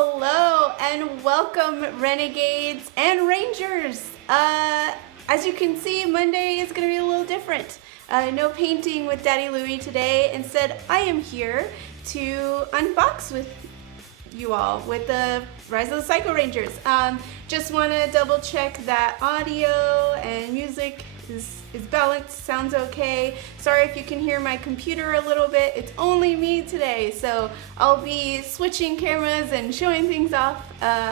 Hello and welcome, Renegades and Rangers. As you can see, Monday is going to be a little different. No painting with Daddy Louie today. Instead, I am here to unbox with you all with the Rise of the Psycho Rangers. Just want to double check that audio and music is balanced, sounds okay. Sorry if you can hear my computer a little bit. It's only me today, so I'll be switching cameras and showing things off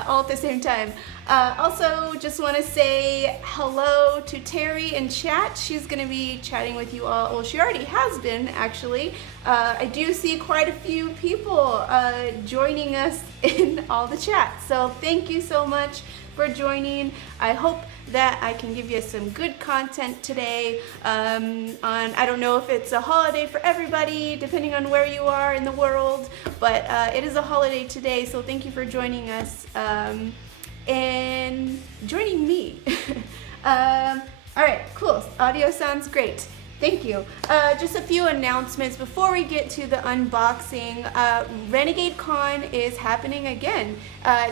all at the same time. Also, just want to say hello to Terry in chat. She's going to be chatting with you all. Well, she already has been, actually. I do see quite a few people joining us in all the chats, so thank you so much for joining. I hope that I can give you some good content today I don't know if it's a holiday for everybody, depending on where you are in the world, but it is a holiday today, so thank you for joining us and joining me. All right, cool. Audio sounds great. Thank you. Just a few announcements before we get to the unboxing. Renegade Con is happening again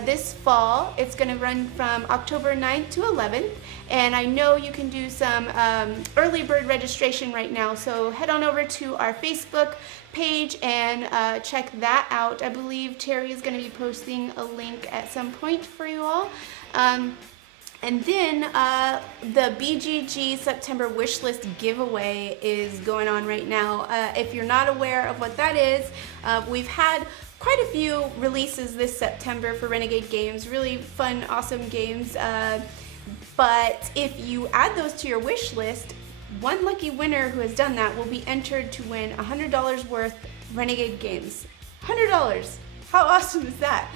this fall. It's going to run from October 9th to 11th, and I know you can do some early bird registration right now, so head on over to our Facebook page and check that out. I believe Terry is going to be posting a link at some point for you all. And then the BGG September wishlist giveaway is going on right now. If you're not aware of what that is, we've had quite a few releases this September for Renegade games, really fun, awesome games. But if you add those to your wish list, one lucky winner who has done that will be entered to win $100 worth Renegade games. $100! How awesome is that?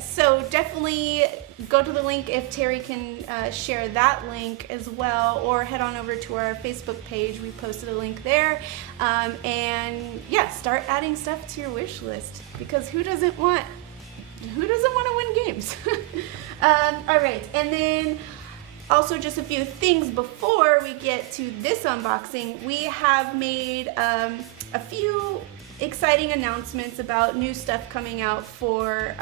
So definitely go to the link if Terry can share that link as well, or head on over to our Facebook page. We posted a link there, and yeah, start adding stuff to your wish list, because who doesn't want to win games? All right, and then also just a few things before we get to this unboxing. We have made a few exciting announcements about new stuff coming out for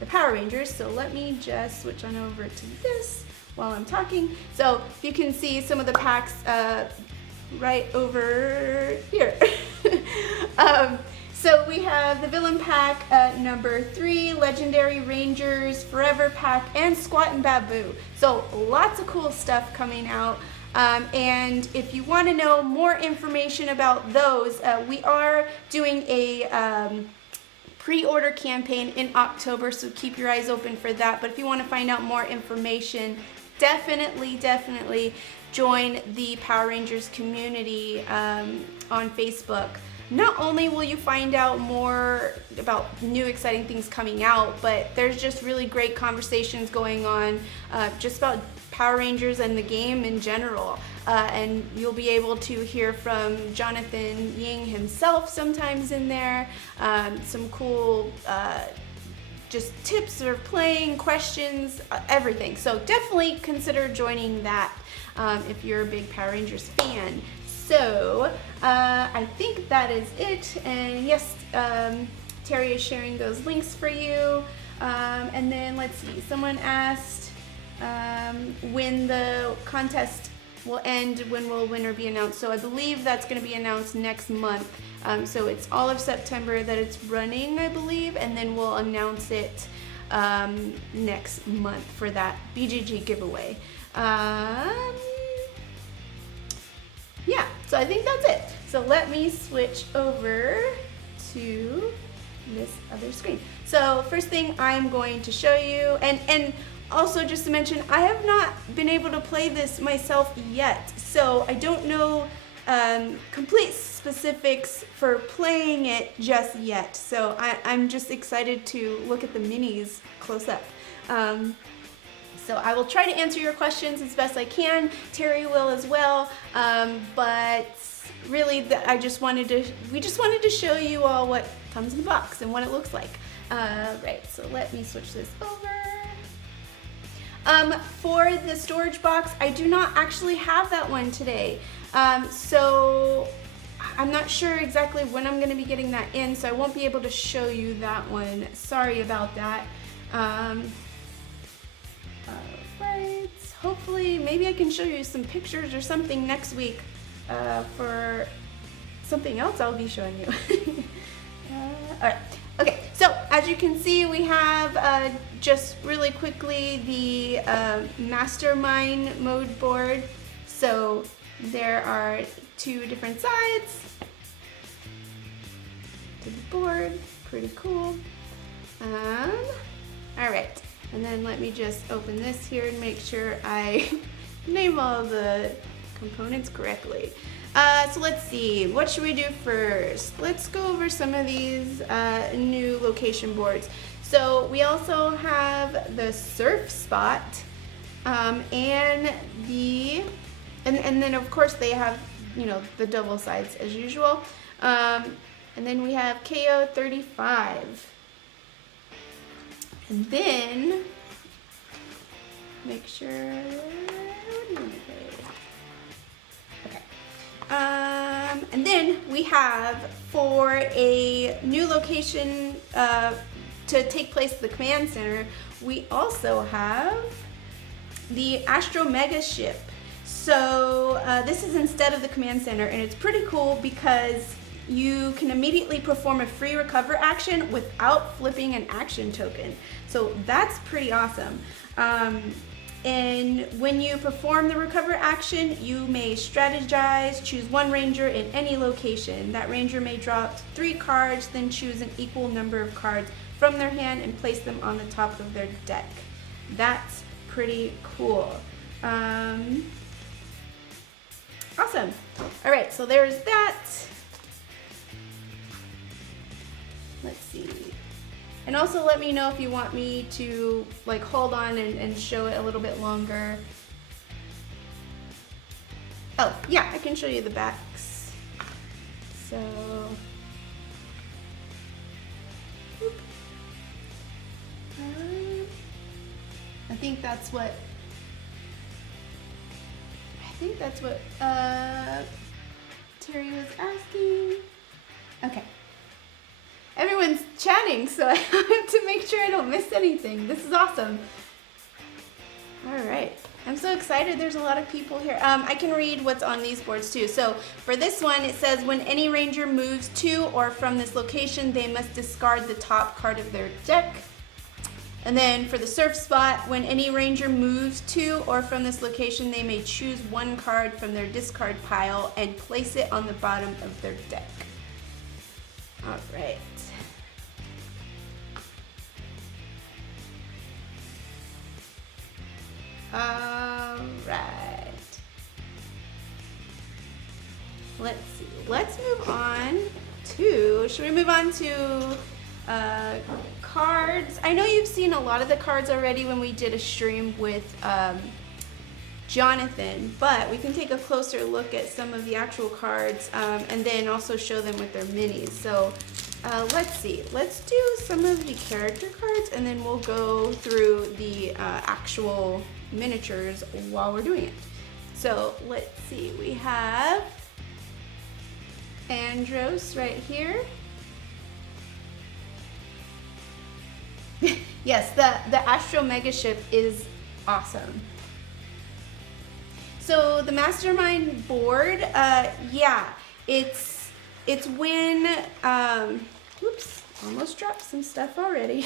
the Power Rangers. So let me just switch on over to this while I'm talking. So you can see some of the packs right over here. So we have the Villain Pack number 3, Legendary Rangers, Forever Pack, and Squat and Babu. So lots of cool stuff coming out. And if you want to know more information about those, we are doing a pre-order campaign in October, so keep your eyes open for that. But if you want to find out more information, definitely join the Power Rangers community on Facebook. Not only will you find out more about new exciting things coming out, but there's just really great conversations going on just about Power Rangers and the game in general. And you'll be able to hear from Jonathan Ying himself sometimes in there, some cool just tips for playing, questions, everything. So definitely consider joining that if you're a big Power Rangers fan. So I think that is it, and yes, Terry is sharing those links for you. And then let's see, someone asked when the contest will end, when will a winner be announced. So I believe that's going to be announced next month. So it's all of September that it's running, I believe, and then we'll announce it next month for that BGG giveaway. Yeah, so I think that's it. So let me switch over to this other screen. So first thing I'm going to show you, and also just to mention, I have not been able to play this myself yet, so I don't know complete specifics for playing it just yet. So I'm just excited to look at the minis close up. So I will try to answer your questions as best I can. Terry will as well. But really, we just wanted to show you all what comes in the box and what it looks like. Right, so let me switch this over. For the storage box, I do not actually have that one today. So I'm not sure exactly when I'm gonna be getting that in, so I won't be able to show you that one. Sorry about that. Right. Hopefully, maybe I can show you some pictures or something next week for something else I'll be showing you. All right. Okay, so as you can see, we have just really quickly the Mastermind mode board. So there are 2 different sides to the board. Pretty cool. All right, and then let me just open this here and make sure I name all the components correctly. So let's see, what should we do first? Let's go over some of these new location boards. So we also have the surf spot, and then of course they have, you know, the double sides as usual. And then we have KO 35. And then make sure. Okay. And then we have, for a new location to take place at the command center, we also have the Astro Mega Ship. So this is instead of the command center, and it's pretty cool because you can immediately perform a free recover action without flipping an action token. So that's pretty awesome. And when you perform the recover action, you may strategize, choose one ranger in any location. That ranger may draw 3 cards, then choose an equal number of cards from their hand and place them on the top of their deck. That's pretty cool. Awesome. All right, so there's that. Let's see. And also let me know if you want me to like hold on and show it a little bit longer. Oh, yeah, I can show you the backs. So, I think that's what Terry was asking. Okay. Everyone's chatting, so I have to make sure I don't miss anything. This is awesome. All right. I'm so excited. There's a lot of people here. I can read what's on these boards too. So for this one, it says when any ranger moves to or from this location, they must discard the top card of their deck. And then for the surf spot, when any ranger moves to or from this location, they may choose 1 card from their discard pile and place it on the bottom of their deck. All right. All right. Let's see. Let's move on to, should we move on to cards? I know you've seen a lot of the cards already when we did a stream with Jonathan, but we can take a closer look at some of the actual cards and then also show them with their minis. So let's see. Let's do some of the character cards and then we'll go through the actual miniatures while we're doing it. So let's see. We have Andros right here. Yes, the Astro Mega Ship is awesome. So the Mastermind board, yeah, it's when, whoops, almost dropped some stuff already.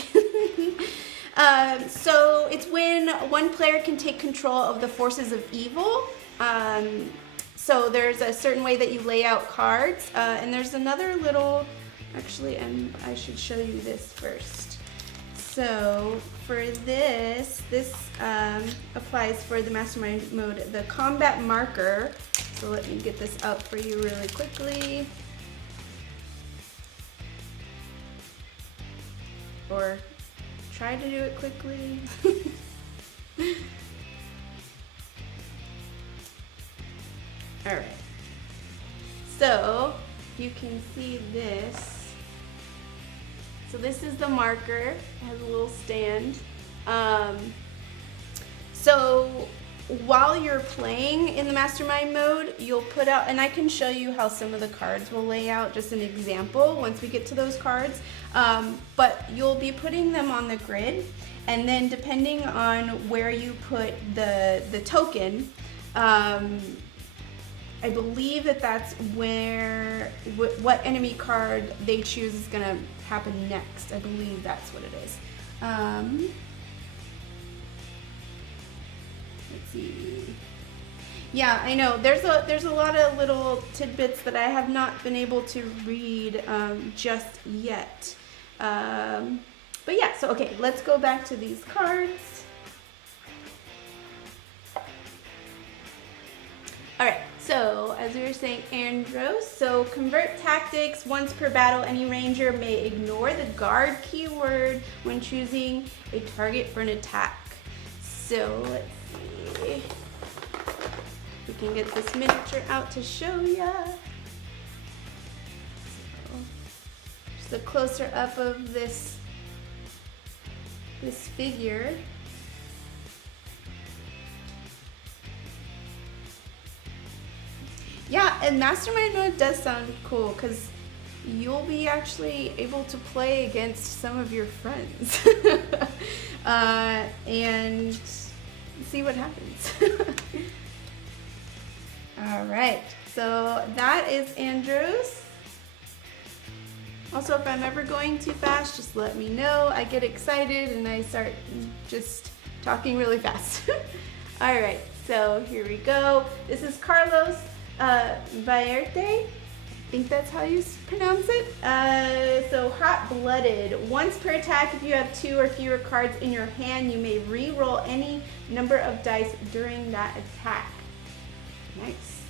So it's when one player can take control of the forces of evil. So there's a certain way that you lay out cards, and there's another little, actually, I should show you this first. So for this applies for the Mastermind mode, the combat marker. So let me get this out for you really quickly. Or try to do it quickly. All right. So you can see this. So this is the marker. It has a little stand. So while you're playing in the Mastermind mode, you'll put out, and I can show you how some of the cards will lay out, just an example once we get to those cards, but you'll be putting them on the grid, and then depending on where you put the token, I believe that's where what enemy card they choose is gonna happen next. I believe that's what it is. Let's see. Yeah, I know. There's a lot of little tidbits that I have not been able to read just yet. But yeah, so okay, let's go back to these cards. All right. So, as we were saying, Andros, so convert tactics. Once per battle, any ranger may ignore the guard keyword when choosing a target for an attack. So, let's see. We can get this miniature out to show ya. So, just a closer up of this figure. Yeah, and Mastermind mode does sound cool because you'll be actually able to play against some of your friends and see what happens. All right, so that is Andrews. Also, if I'm ever going too fast, just let me know. I get excited and I start just talking really fast. All right, so here we go. This is Carlos. Vayerte, I think that's how you pronounce it. So hot-blooded. Once per attack, if you have 2 or fewer cards in your hand, you may re-roll any number of dice during that attack. Nice.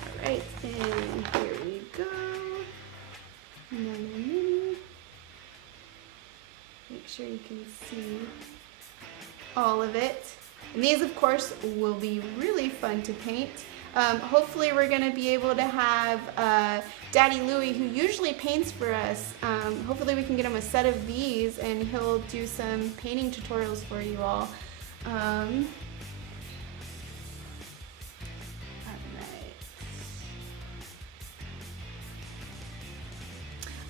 All right, and here we go. Make sure you can see all of it. And these, of course, will be really fun to paint. Hopefully we're going to be able to have Daddy Louie, who usually paints for us, hopefully we can get him a set of these and he'll do some painting tutorials for you all. Alright.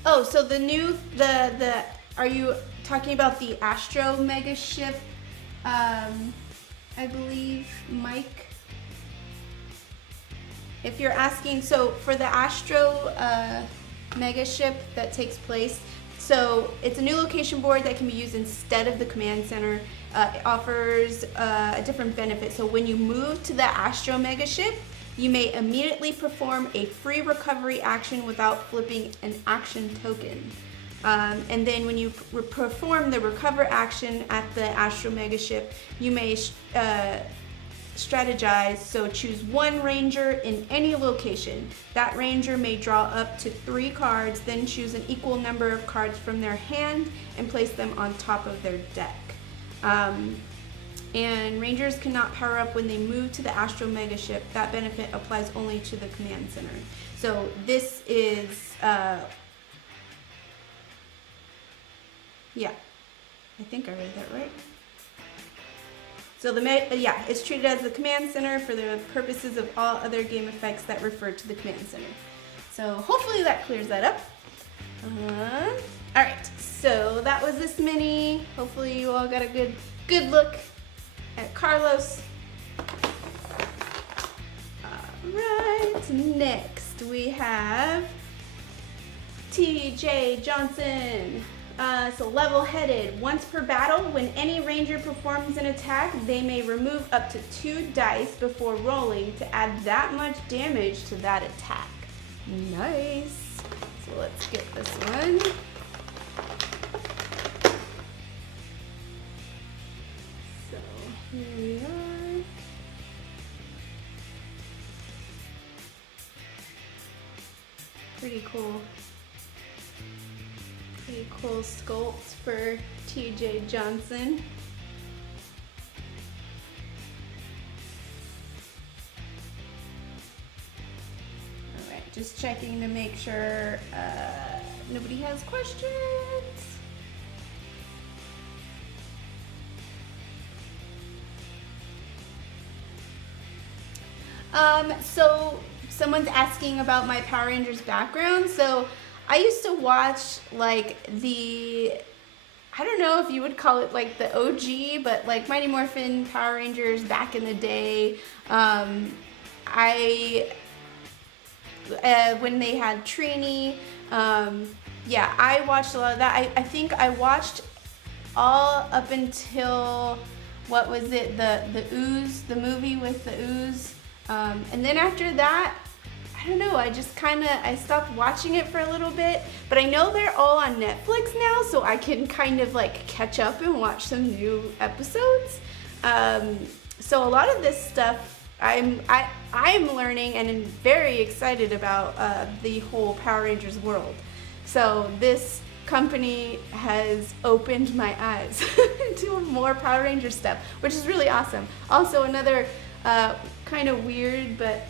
Oh, so the new, are you talking about the Astro Mega Ship, I believe, Mike? If you're asking, so for the Astro Mega Ship that takes place, so it's a new location board that can be used instead of the command center. It offers a different benefit. So when you move to the Astro Mega Ship, you may immediately perform a free recovery action without flipping an action token. And then when you perform the recover action at the Astro Mega Ship, you may strategize, so choose one ranger in any location. That ranger may draw up to 3 cards, then choose an equal number of cards from their hand and place them on top of their deck. And rangers cannot power up when they move to the Astro Mega Ship. That benefit applies only to the command center. So this is, yeah, I think I read that right. So it's treated as the command center for the purposes of all other game effects that refer to the command center. So hopefully that clears that up. All right, so that was this mini. Hopefully you all got a good look at Carlos. All right, next we have TJ Johnson. So level-headed. Once per battle, when any ranger performs an attack, they may remove up to 2 dice before rolling to add that much damage to that attack. Nice. So let's get this one. So here we are. Pretty cool. Pretty cool sculpt for TJ Johnson. All right, just checking to make sure nobody has questions. So someone's asking about my Power Rangers background. So I used to watch like I don't know if you would call it like the OG, but like Mighty Morphin Power Rangers back in the day. When they had Trini, yeah, I watched a lot of that. I think I watched all up until, what was it, the Ooze, the movie with the Ooze. And then after that, I don't know, I stopped watching it for a little bit, but I know they're all on Netflix now, so I can kind of like catch up and watch some new episodes. So a lot of this stuff I'm learning and am very excited about the whole Power Rangers world. So this company has opened my eyes to more Power Ranger stuff, which is really awesome. Also, another kind of weird but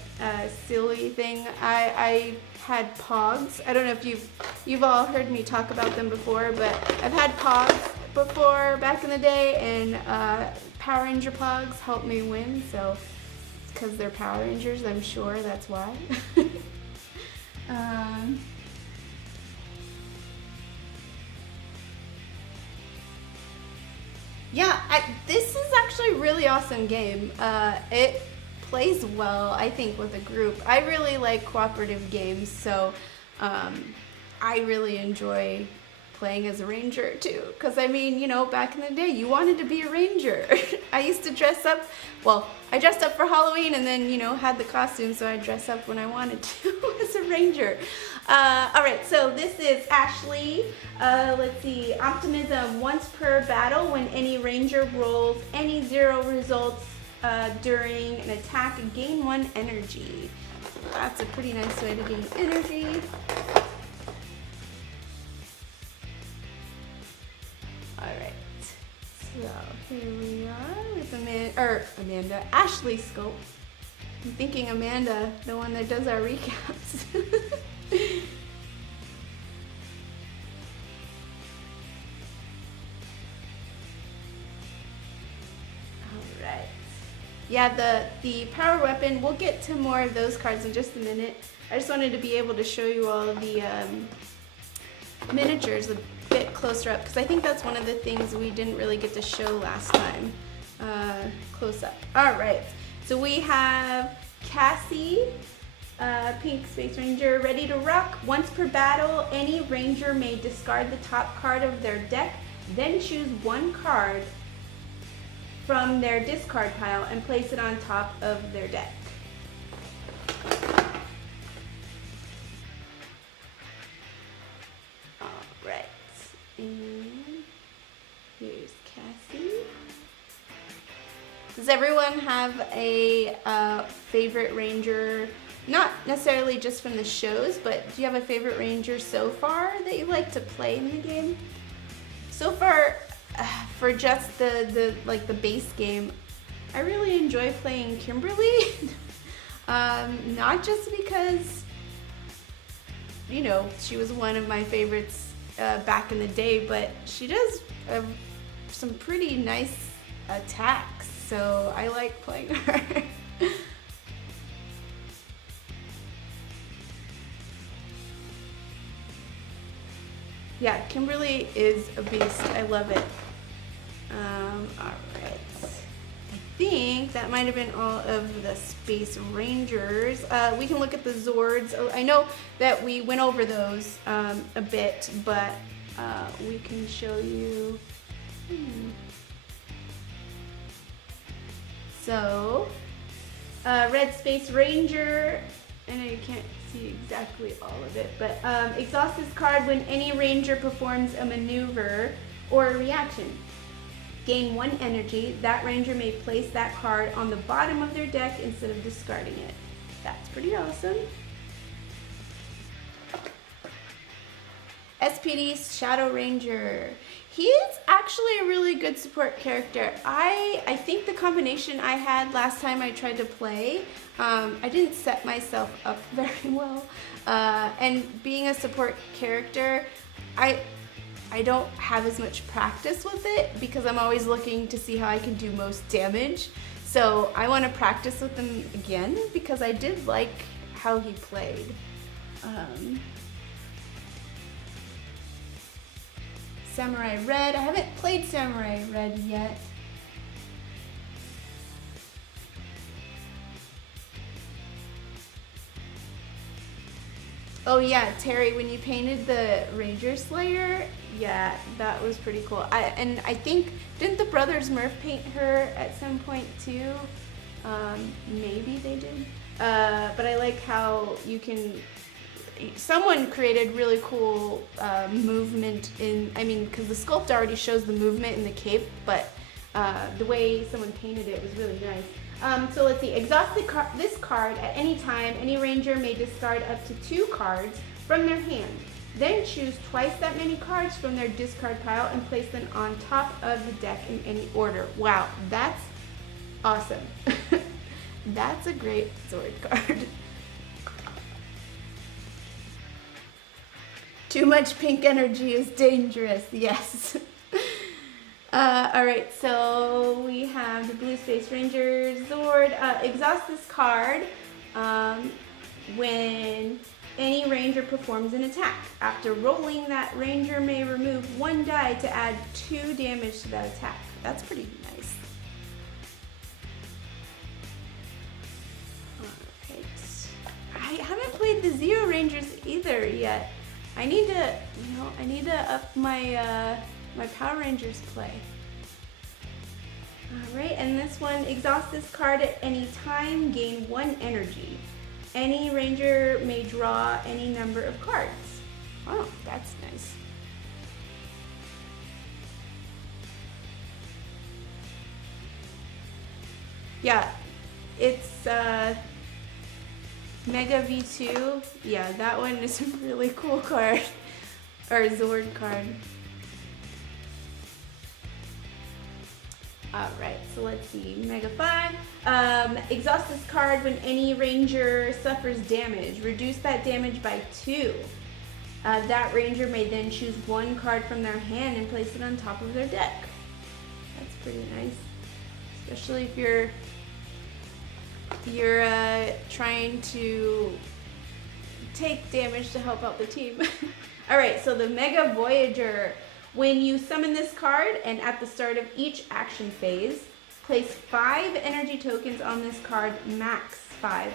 silly thing, I had Pogs. I don't know if you've all heard me talk about them before, but I've had Pogs before back in the day, and Power Ranger Pogs helped me win, so because they're Power Rangers, I'm sure that's why. Yeah, this is actually a really awesome game. It plays well, I think, with a group. I really like cooperative games, so I really enjoy playing as a ranger too. Because I mean, you know, back in the day, you wanted to be a ranger. I used to dress up, well, I dressed up for Halloween and then, you know, had the costume, so I'd dress up when I wanted to as a ranger. Alright, so this is Ashley. Let's see, optimism. Once per battle, when any ranger rolls any 0 results during an attack, gain 1 energy. That's a pretty nice way to gain energy. Alright, so here we are with Amanda, Ashley Scope. I'm thinking Amanda, the one that does our recaps. Alright. Yeah, the power weapon, we'll get to more of those cards in just a minute. I just wanted to be able to show you all of the miniatures a bit closer up, because I think that's one of the things we didn't really get to show last time. Close up. Alright, so we have Cassie, Pink Space Ranger, ready to rock. Once per battle, any ranger may discard the top card of their deck, then choose 1 card from their discard pile and place it on top of their deck. Alright, and here's Cassie. Does everyone have a favorite ranger? Not necessarily just from the shows, but do you have a favorite ranger so far that you like to play in the game? So far, for just the base game, I really enjoy playing Kimberly. Not just because, you know, she was one of my favorites back in the day, but she does some pretty nice attacks, so I like playing her. Yeah, Kimberly is a beast. I love it. Alright. I think that might have been all of the Space Rangers. We can look at the Zords. I know that we went over those a bit, but we can show you. So, Red Space Ranger. I know you can't see exactly all of it, but exhaust this card when any ranger performs a maneuver or a reaction. Gain 1 energy. That ranger may place that card on the bottom of their deck instead of discarding it. That's pretty awesome. SPD's Shadow Ranger. He is actually a really good support character. I think the combination I had last time I tried to play, I didn't set myself up very well. And being a support character, I don't have as much practice with it because I'm always looking to see how I can do most damage. So I want to practice with him again because I did like how he played. Samurai Red. I haven't played Samurai Red yet. Oh yeah, Terry, when you painted the Ranger Slayer, yeah, that was pretty cool. And I think, didn't the brothers Murph paint her at some point too? Maybe they did. But I like how you can, someone created really cool movement in, I mean, because the sculpt already shows the movement in the cape, but the way someone painted it was really nice. So let's see, exhaust this card at any time. Any ranger may discard up to 2 cards from their hand. Then choose twice that many cards from their discard pile and place them on top of the deck in any order. Wow, that's awesome. That's a great Zord card. Too much pink energy is dangerous, yes. Alright, so we have the Blue Space Ranger Zord. Exhaust this card when any ranger performs an attack. After rolling, that ranger may remove 1 die to add 2 damage to that attack. That's pretty nice. Alright. I haven't played the Zero Rangers either yet. I need to up my my Power Rangers play. Alright, and this one, exhaust this card at any time, gain 1 energy. Any ranger may draw any number of cards. Oh, that's nice. Yeah, it's Mega V2. Yeah, that one is a really cool card. Or Zord card. Alright, so let's see, Mega 5. Exhaust this card when any ranger suffers damage. Reduce that damage by 2. That ranger may then choose 1 card from their hand and place it on top of their deck. That's pretty nice. Especially if you're trying to take damage to help out the team. Alright, so the Mega Voyager. When you summon this card, and at the start of each action phase, place 5 energy tokens on this card, max 5.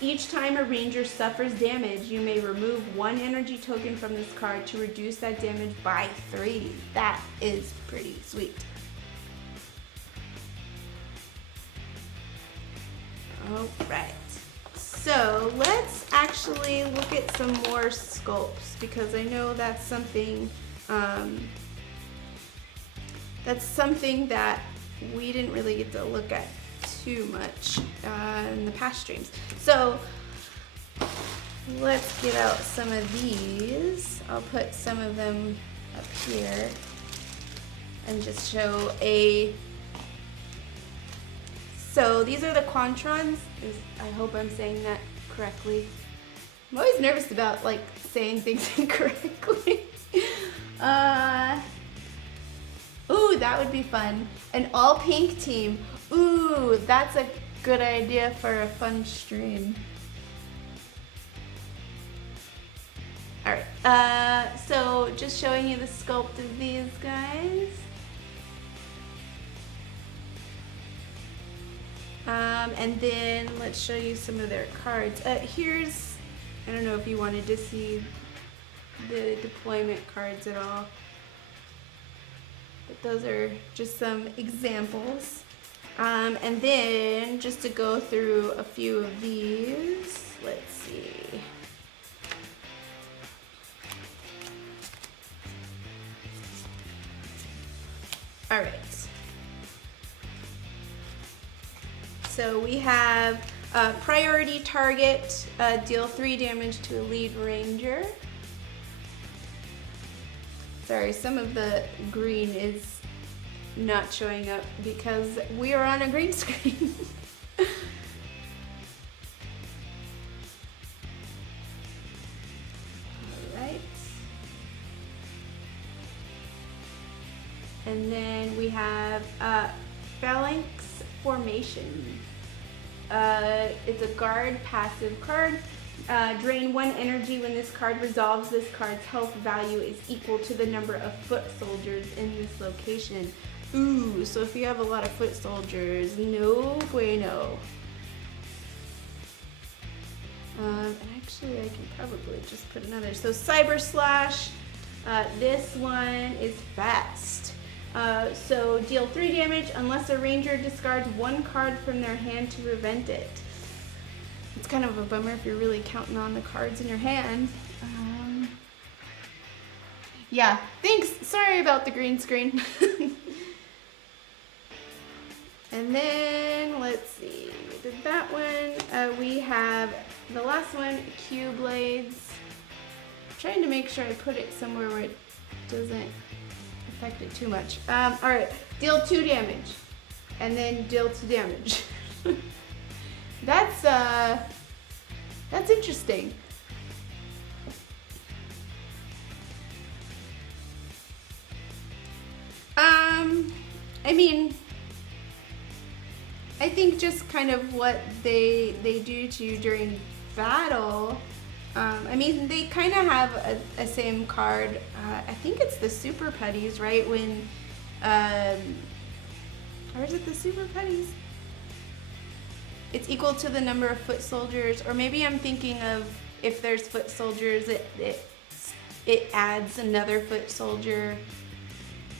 Each time a ranger suffers damage, you may remove 1 energy token from this card to reduce that damage by 3. That is pretty sweet. Alright, so let's actually look at some more sculpts, because I know that's something that we didn't really get to look at too much in the past streams. So let's get out some of these. I'll put some of them up here and just show a... So these are the Quantrons. I hope I'm saying that correctly. I'm always nervous about like saying things incorrectly. Ooh, that would be fun. An all pink team. Ooh, that's a good idea for a fun stream. Alright, so just showing you the sculpt of these guys. And then let's show you some of their cards. Here's, I don't know if you wanted to see the deployment cards at all, but those are just some examples. And then just to go through a few of these, let's see. All right. So we have priority target, deal 3 damage to a lead ranger. Sorry, some of the green is not showing up because we are on a green screen. Alright. And then we have phalanx Formation. It's a guard passive card. Drain 1 energy when this card resolves. This card's health value is equal to the number of foot soldiers in this location. Ooh, so if you have a lot of foot soldiers, no bueno. Actually, I can probably just put another. So Cyber Slash. This one is fast. So deal 3 damage unless a ranger discards 1 card from their hand to prevent it. It's kind of a bummer if you're really counting on the cards in your hand. Yeah, thanks. Sorry about the green screen. And then, let's see, we did that one. We have the last one, Q-Blades. I'm trying to make sure I put it somewhere where it doesn't affect it too much. Alright, deal 2 damage. And then deal 2 damage. That's interesting. I mean, I think just kind of what they do to you during battle. I mean, they kind of have a same card. I think it's the Super Putties, right? When, or is it the Super Putties? It's equal to the number of foot soldiers, or maybe I'm thinking of if there's foot soldiers, it adds another foot soldier,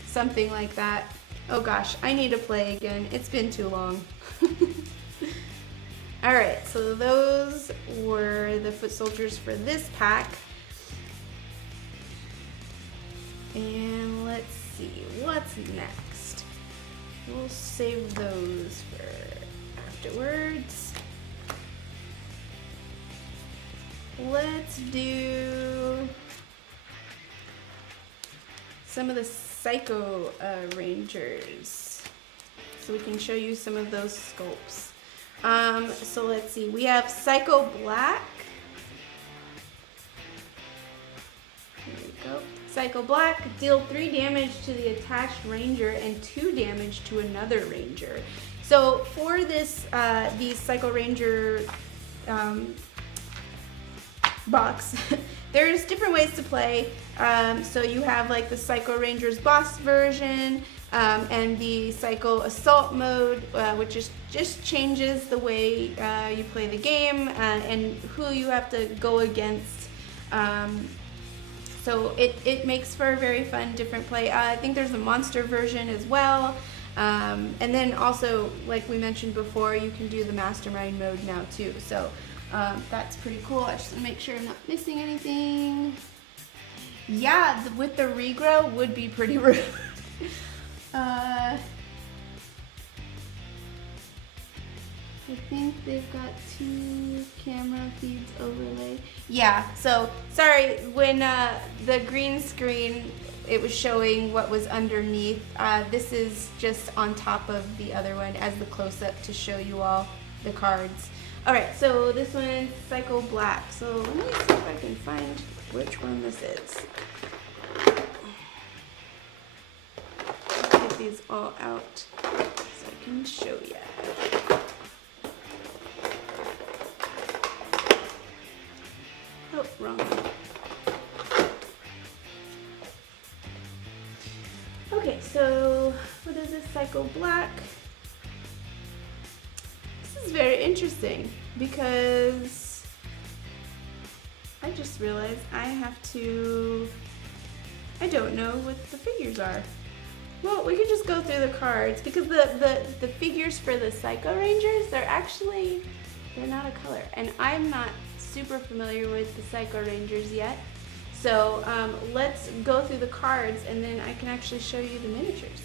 something like that. Oh gosh, I need to play again. It's been too long. Alright, so those were the foot soldiers for this pack. And let's see, what's next? We'll save those for afterwards. Let's do some of the Psycho Rangers, so we can show you some of those sculpts. So let's see, we have Psycho Black. Here we go. Psycho Black, deal 3 damage to the attached ranger and 2 damage to another ranger. So for this, these Psycho Ranger box, there's different ways to play. So you have like the Psycho Rangers boss version, and the Psycho Assault mode, which just changes the way you play the game and who you have to go against. So it makes for a very fun, different play. I think there's a monster version as well. And then also, like we mentioned before, you can do the Mastermind mode now too. So that's pretty cool. I just want to make sure I'm not missing anything. Yeah, with the regrow would be pretty rude. I think they've got 2 camera feeds overlay. Yeah, so sorry, when the green screen, it was showing what was underneath. This is just on top of the other one as the close-up to show you all the cards. Alright, so this one's Psycho Black. So let me see if I can find which one this is. Get these all out so I can show you. Oh, wrong one. Okay, so what is this Psycho Black? This is very interesting because I just realized I don't know what the figures are. Well, we could just go through the cards because the figures for the Psycho Rangers, they're not a color. And I'm not super familiar with the Psycho Rangers yet. So let's go through the cards and then I can actually show you the miniatures.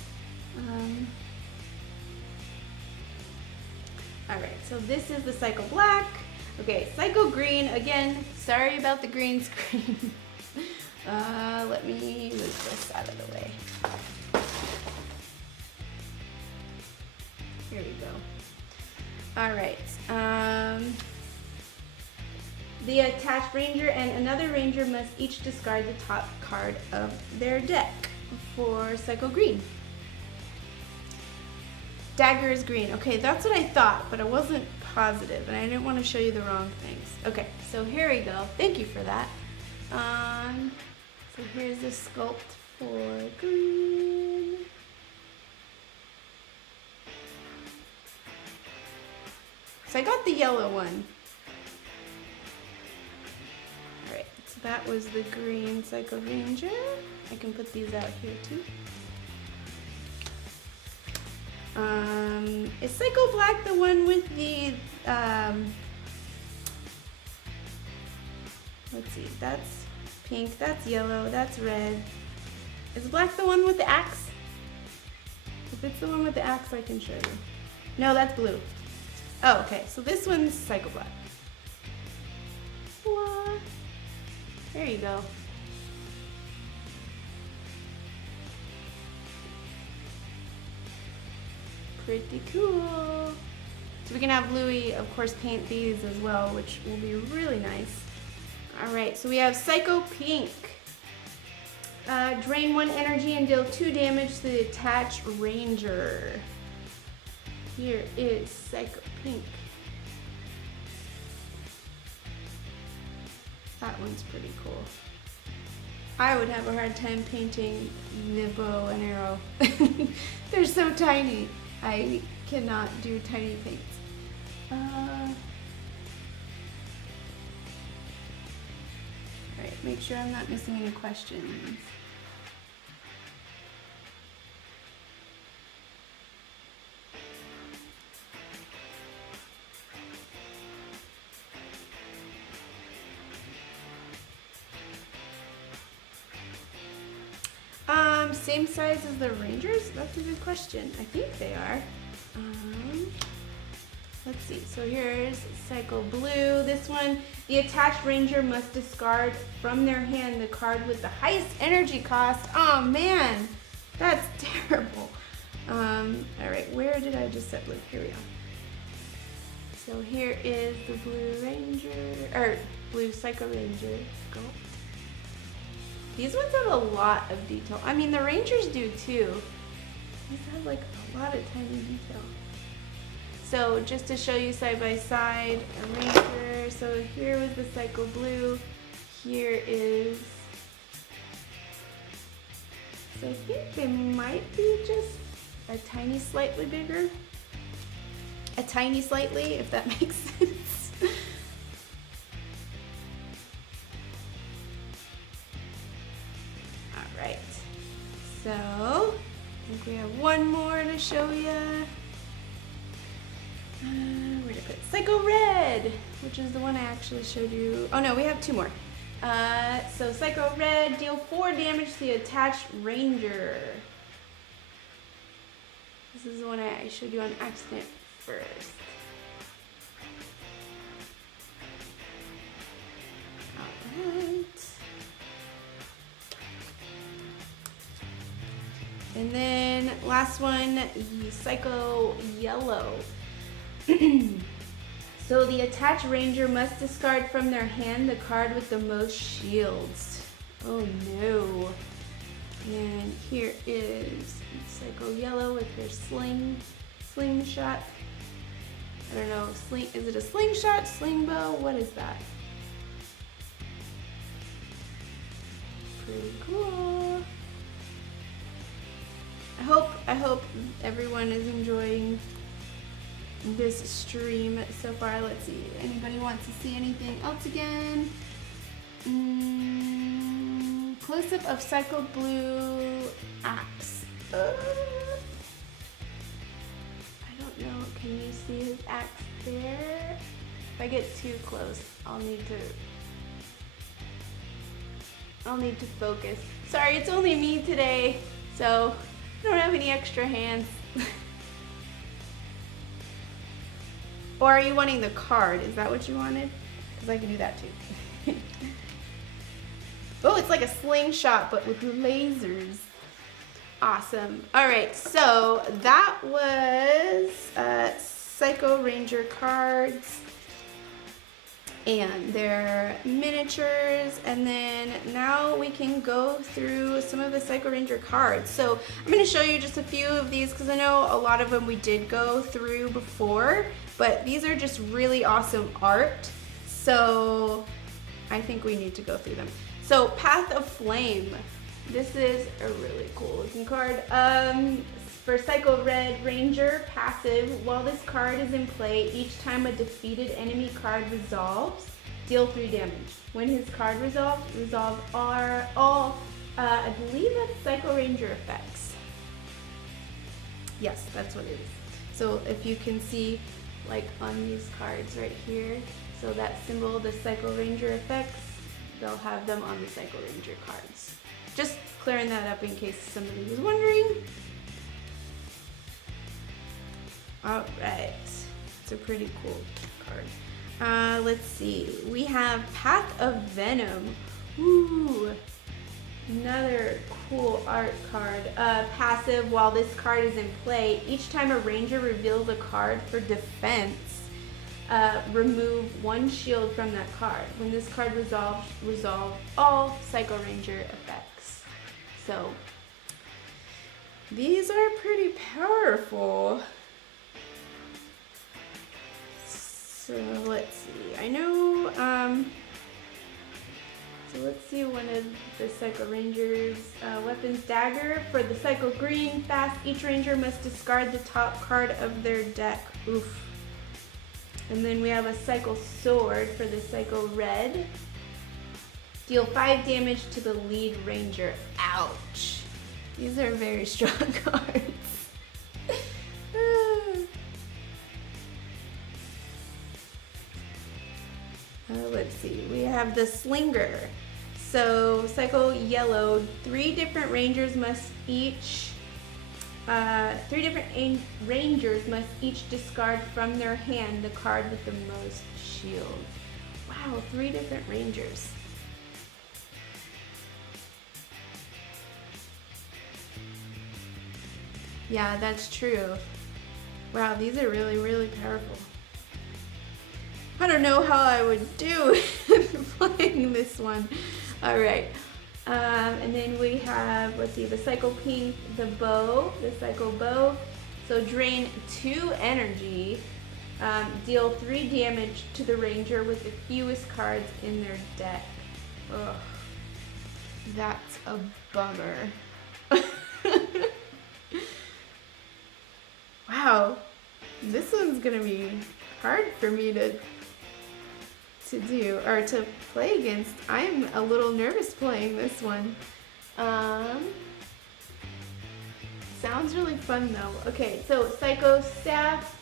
Alright, so this is the Psycho Black. Okay, Psycho Green, again, sorry about the green screen. Let me move this out of the way. Here we go. Alright, the attached ranger and another ranger must each discard the top card of their deck for Psycho Green. Dagger is green. Okay, that's what I thought, but I wasn't positive, and I didn't want to show you the wrong things. Okay, so here we go. Thank you for that. So here's the sculpt for green. So I got the yellow one. Alright, so that was the green Psycho Ranger. I can put these out here too. Is Psycho Black the one with the, let's see, that's pink, that's yellow, that's red. Is Black the one with the axe? If it's the one with the axe, I can show you. No, that's blue. Oh, okay, so this one's Psycho Black. What? There you go. Pretty cool. So we can have Louie, of course, paint these as well, which will be really nice. All right, so we have Psycho Pink. Drain 1 energy and deal 2 damage to the attached ranger. Here is Psycho Pink. That one's pretty cool. I would have a hard time painting the bow and arrow. They're so tiny. I cannot do tiny paints. Alright, make sure I'm not missing any questions. Same size as the Rangers? That's a good question. I think they are. Let's see. So here's Psycho Blue. This one, the attached Ranger must discard from their hand the card with the highest energy cost. Oh man, that's terrible. All right, where did I just set Blue? Here we go. So here is the Blue Ranger, or Blue Psycho Ranger sculpt. These ones have a lot of detail. I mean, the Rangers do too. These have like a lot of tiny detail. So just to show you side by side, a Ranger. So here was the Psycho Blue. Here is, so I think they might be just a tiny slightly bigger. A tiny slightly, if that makes sense. Alright, so I think we have one more to show you. Where did I put it? Psycho Red, which is the one I actually showed you. Oh no, we have two more. So Psycho Red, deal 4 damage to the attached Ranger. This is the one I showed you on accident first. Alright. And then last one, Psycho Yellow. So the attached Ranger must discard from their hand the card with the most shields. Oh no. And here is Psycho Yellow with her slingshot. I don't know, is it a slingshot, sling bow? What is that? Pretty cool. I hope everyone is enjoying this stream so far. Let's see. Anybody wants to see anything else again? Close up of Psycho Blue axe. I don't know. Can you see his axe there? If I get too close, I'll need to focus. Sorry, it's only me today, so I don't have any extra hands. Or are you wanting the card? Is that what you wanted? Because I can do that too. Oh, it's like a slingshot, but with lasers. Awesome. All right, so that was Psycho Ranger cards. and they're miniatures. And then now we can go through some of the Psycho Ranger cards. So I'm going to show you just a few of these because I know a lot of them we did go through before, but these are just really awesome art. So I think we need to go through them. So Path of Flame. This is a really cool looking card. For Psycho Red Ranger, passive, while this card is in play, each time a defeated enemy card resolves, deal 3 damage. When his card resolve are all, I believe that's Psycho Ranger effects. Yes, that's what it is. So if you can see, like on these cards right here, so that symbol, the Psycho Ranger effects, they'll have them on the Psycho Ranger cards. Just clearing that up in case somebody was wondering. Alright, it's a pretty cool card. Let's see, we have Path of Venom. Ooh, another cool art card. Passive, while this card is in play, each time a ranger reveals a card for defense, remove 1 shield from that card. When this card resolve all Psycho Ranger effects. So, these are pretty powerful. So let's see, I know, so let's see one of the Psycho Rangers' weapons, Dagger. For the Psycho Green, fast, each Ranger must discard the top card of their deck. Oof. And then we have a Psycho Sword for the Psycho Red. Deal 5 damage to the lead Ranger. Ouch. These are very strong cards. Let's see, we have the Slinger. So Psycho Yellow, 3 different Rangers must each discard from their hand the card with the most shield. Wow, 3 different Rangers. Yeah, that's true. Wow, these are really, really powerful. I don't know how I would do playing this one. All right. And then we have, let's see, the Psycho Pink, the Bow, the Psycho Bow. So drain 2 energy, deal 3 damage to the Ranger with the fewest cards in their deck. Ugh, that's a bummer. Wow, this one's gonna be hard for me to do or to play against. I'm a little nervous playing this one. Sounds really fun though. Okay, so Psycho Staff,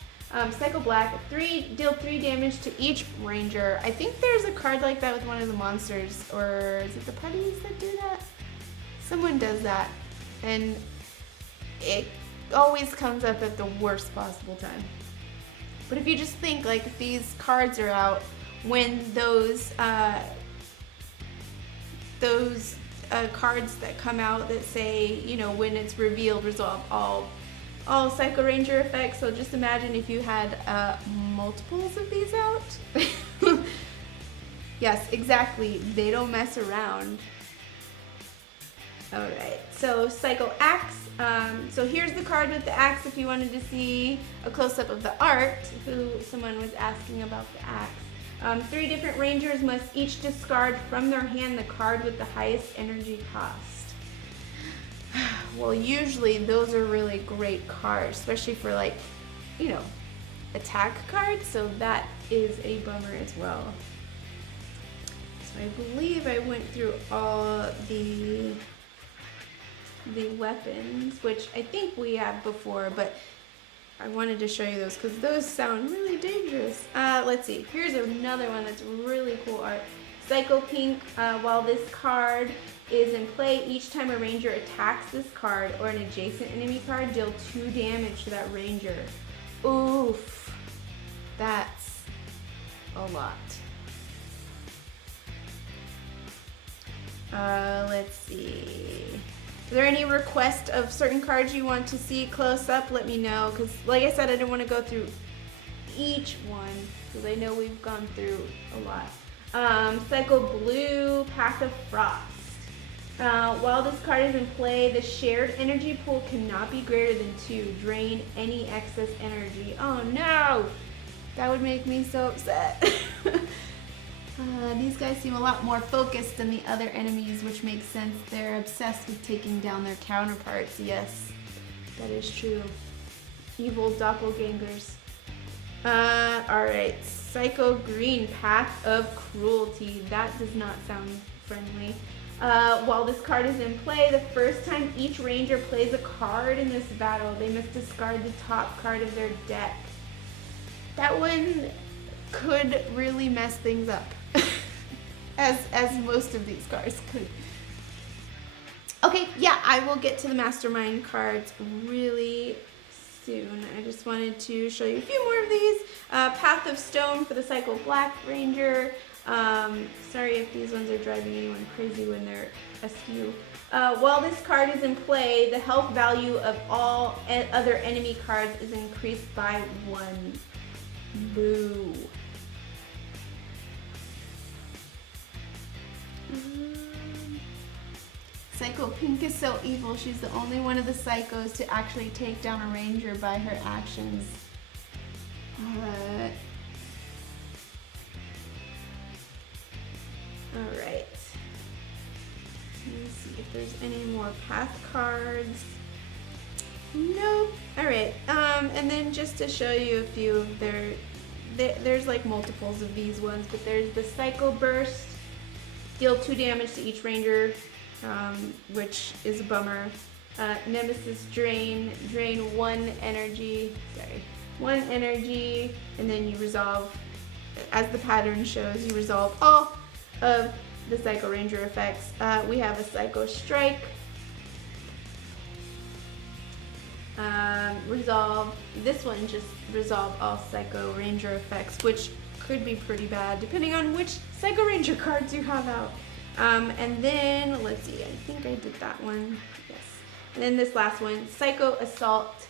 Psycho Black, deal 3 damage to each Ranger. I think there's a card like that with one of the monsters, or is it the putties that do that? Someone does that, and it always comes up at the worst possible time. But if you just think, like, if these cards are out when those cards that come out that say, you know, when it's revealed, resolve all Psycho Ranger effects. So just imagine if you had multiples of these out. Yes, exactly. They don't mess around. Alright, so Psycho Axe. So here's the card with the axe if you wanted to see a close-up of the art, someone was asking about the axe. 3 different Rangers must each discard from their hand the card with the highest energy cost. Well, usually those are really great cards, especially for, like, you know, attack cards, so that is a bummer as well. So I believe I went through all the weapons, which I think we have before, but I wanted to show you those because those sound really dangerous. Let's see, here's another one that's really cool art. Psycho Pink, while this card is in play, each time a Ranger attacks this card or an adjacent enemy card, deal 2 damage to that Ranger. Oof, that's a lot. Let's see. Is there any request of certain cards you want to see close up? Let me know, because like I said, I didn't want to go through each one, because I know we've gone through a lot. Psycho Blue, Path of Frost. While this card is in play, the shared energy pool cannot be greater than 2. Drain any excess energy. Oh no! That would make me so upset. These guys seem a lot more focused than the other enemies, which makes sense. They're obsessed with taking down their counterparts. Yes, that is true. Evil doppelgangers. Alright. Psycho Green, Path of Cruelty. That does not sound friendly. While this card is in play, the first time each ranger plays a card in this battle, they must discard the top card of their deck. That one could really mess things up. as most of these cards could. Okay, yeah, I will get to the Mastermind cards really soon. I just wanted to show you a few more of these. Path of Stone for the Psycho Black Ranger. Sorry if these ones are driving anyone crazy when they're askew. While this card is in play, the health value of all other enemy cards is increased by 1. Boo. Psycho Pink is so evil. She's the only one of the psychos to actually take down a ranger by her actions. Alright. Alright. Let's see if there's any more path cards. Nope. Alright. And then just to show you a few of there's like multiples of these ones, but there's the Psycho Burst. Deal 2 damage to each ranger, which is a bummer. Nemesis Drain. Drain 1 energy. Sorry. 1 energy, and then you resolve, as the pattern shows, you resolve all of the Psycho Ranger effects. We have a Psycho Strike. Resolve, this one just resolve all Psycho Ranger effects, which could be pretty bad depending on which Psycho Ranger cards you have out. And then, let's see, I think I did that one. Yes. And then this last one, Psycho Assault.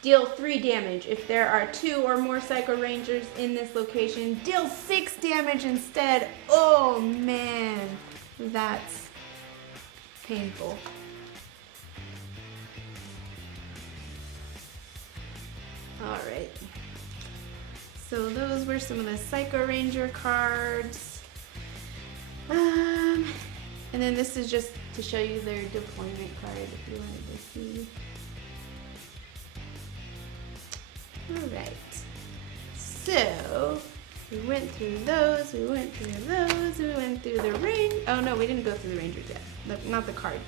Deal 3 damage. If there are 2 or more Psycho Rangers in this location, deal 6 damage instead. Oh man, that's painful. Alright. So those were some of the Psycho Ranger cards. And then this is just to show you their deployment card if you wanted to see. Alright, so we went through those, we went through the range. Oh no, we didn't go through the rangers yet, not the cards.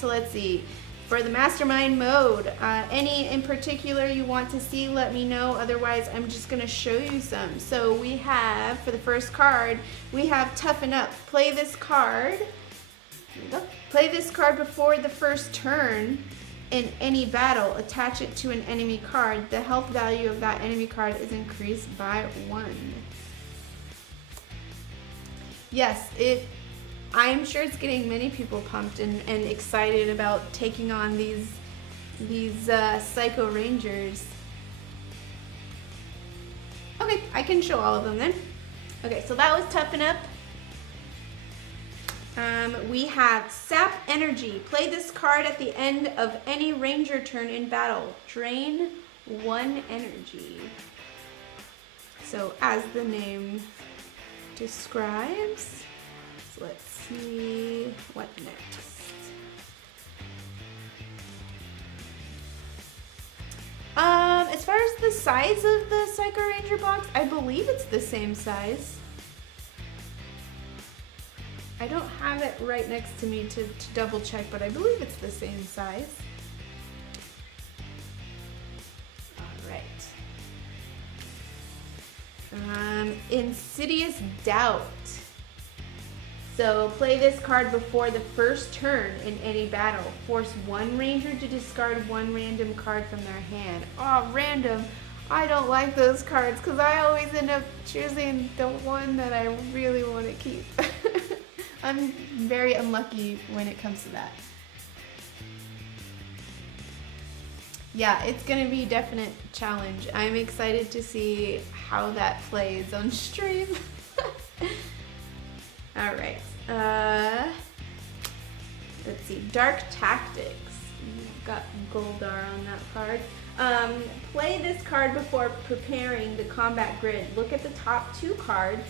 So let's see, for the Mastermind mode, any in particular you want to see, let me know, otherwise I'm just going to show you some. So we have, for the first card, we have Toughen Up. Play this card, play this card before the first turn. In any battle, attach it to an enemy card. The health value of that enemy card is increased by 1. Yes, I'm sure it's getting many people pumped and excited about taking on these Psycho Rangers. Okay, I can show all of them then. Okay, so that was Toughen Up. We have Sap Energy. Play this card at the end of any ranger turn in battle. Drain 1 energy. So as the name describes, so let's see what next. As far as the size of the Psycho Ranger box, I believe it's the same size. I don't have it right next to me to double check, but I believe it's the same size. Alright. Insidious Doubt. So play this card before the first turn in any battle. Force 1 ranger to discard 1 random card from their hand. Oh, random. I don't like those cards because I always end up choosing the one that I really want to keep. I'm very unlucky when it comes to that. Yeah, it's gonna be a definite challenge. I'm excited to see how that plays on stream. All right. Let's see. Dark Tactics. Got Goldar on that card. Play this card before preparing the combat grid. Look at the top 2 cards,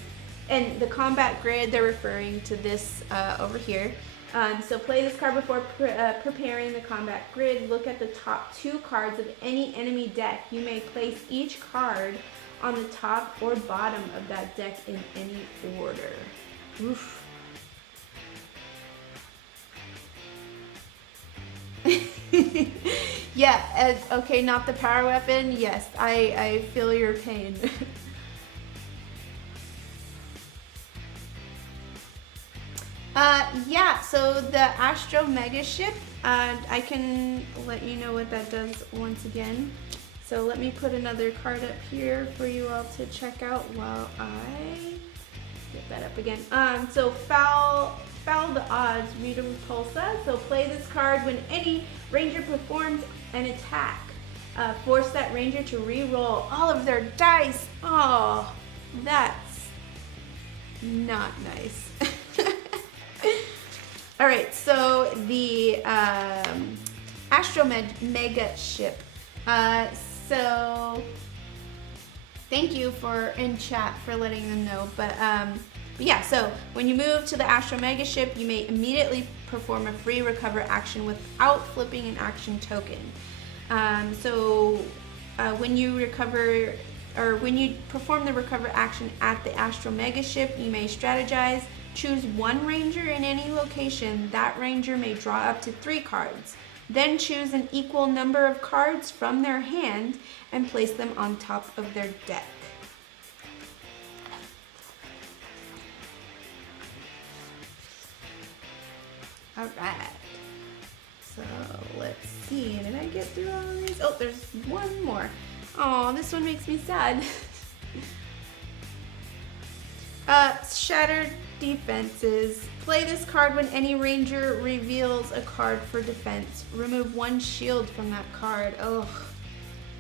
and the combat grid, they're referring to this over here. So play this card before preparing the combat grid. Look at the top 2 cards of any enemy deck. You may place each card on the top or bottom of that deck in any order. Oof. Yeah, okay, not the power weapon. Yes, I feel your pain. Yeah, so the Astro Mega Ship, I can let you know what that does once again. So let me put another card up here for you all to check out while I get that up again. So foul the odds, Rita Repulsa. So play this card when any ranger performs an attack. Force that ranger to re-roll all of their dice. Oh, that's not nice. All right, so the Astro Mega Ship. So thank you in chat for letting them know. But yeah, so when you move to the Astro Mega Ship, you may immediately perform a free recover action without flipping an action token. When you recover, or when you perform the recover action at the Astro Mega Ship, you may strategize. Choose one ranger in any location. That ranger may draw up to 3 cards. Then choose an equal number of cards from their hand and place them on top of their deck. All right. So let's see. Did I get through all of these? Oh, there's one more. Oh, this one makes me sad. Shattered Defenses. Play this card when any ranger reveals a card for defense. Remove 1 shield from that card. Ugh,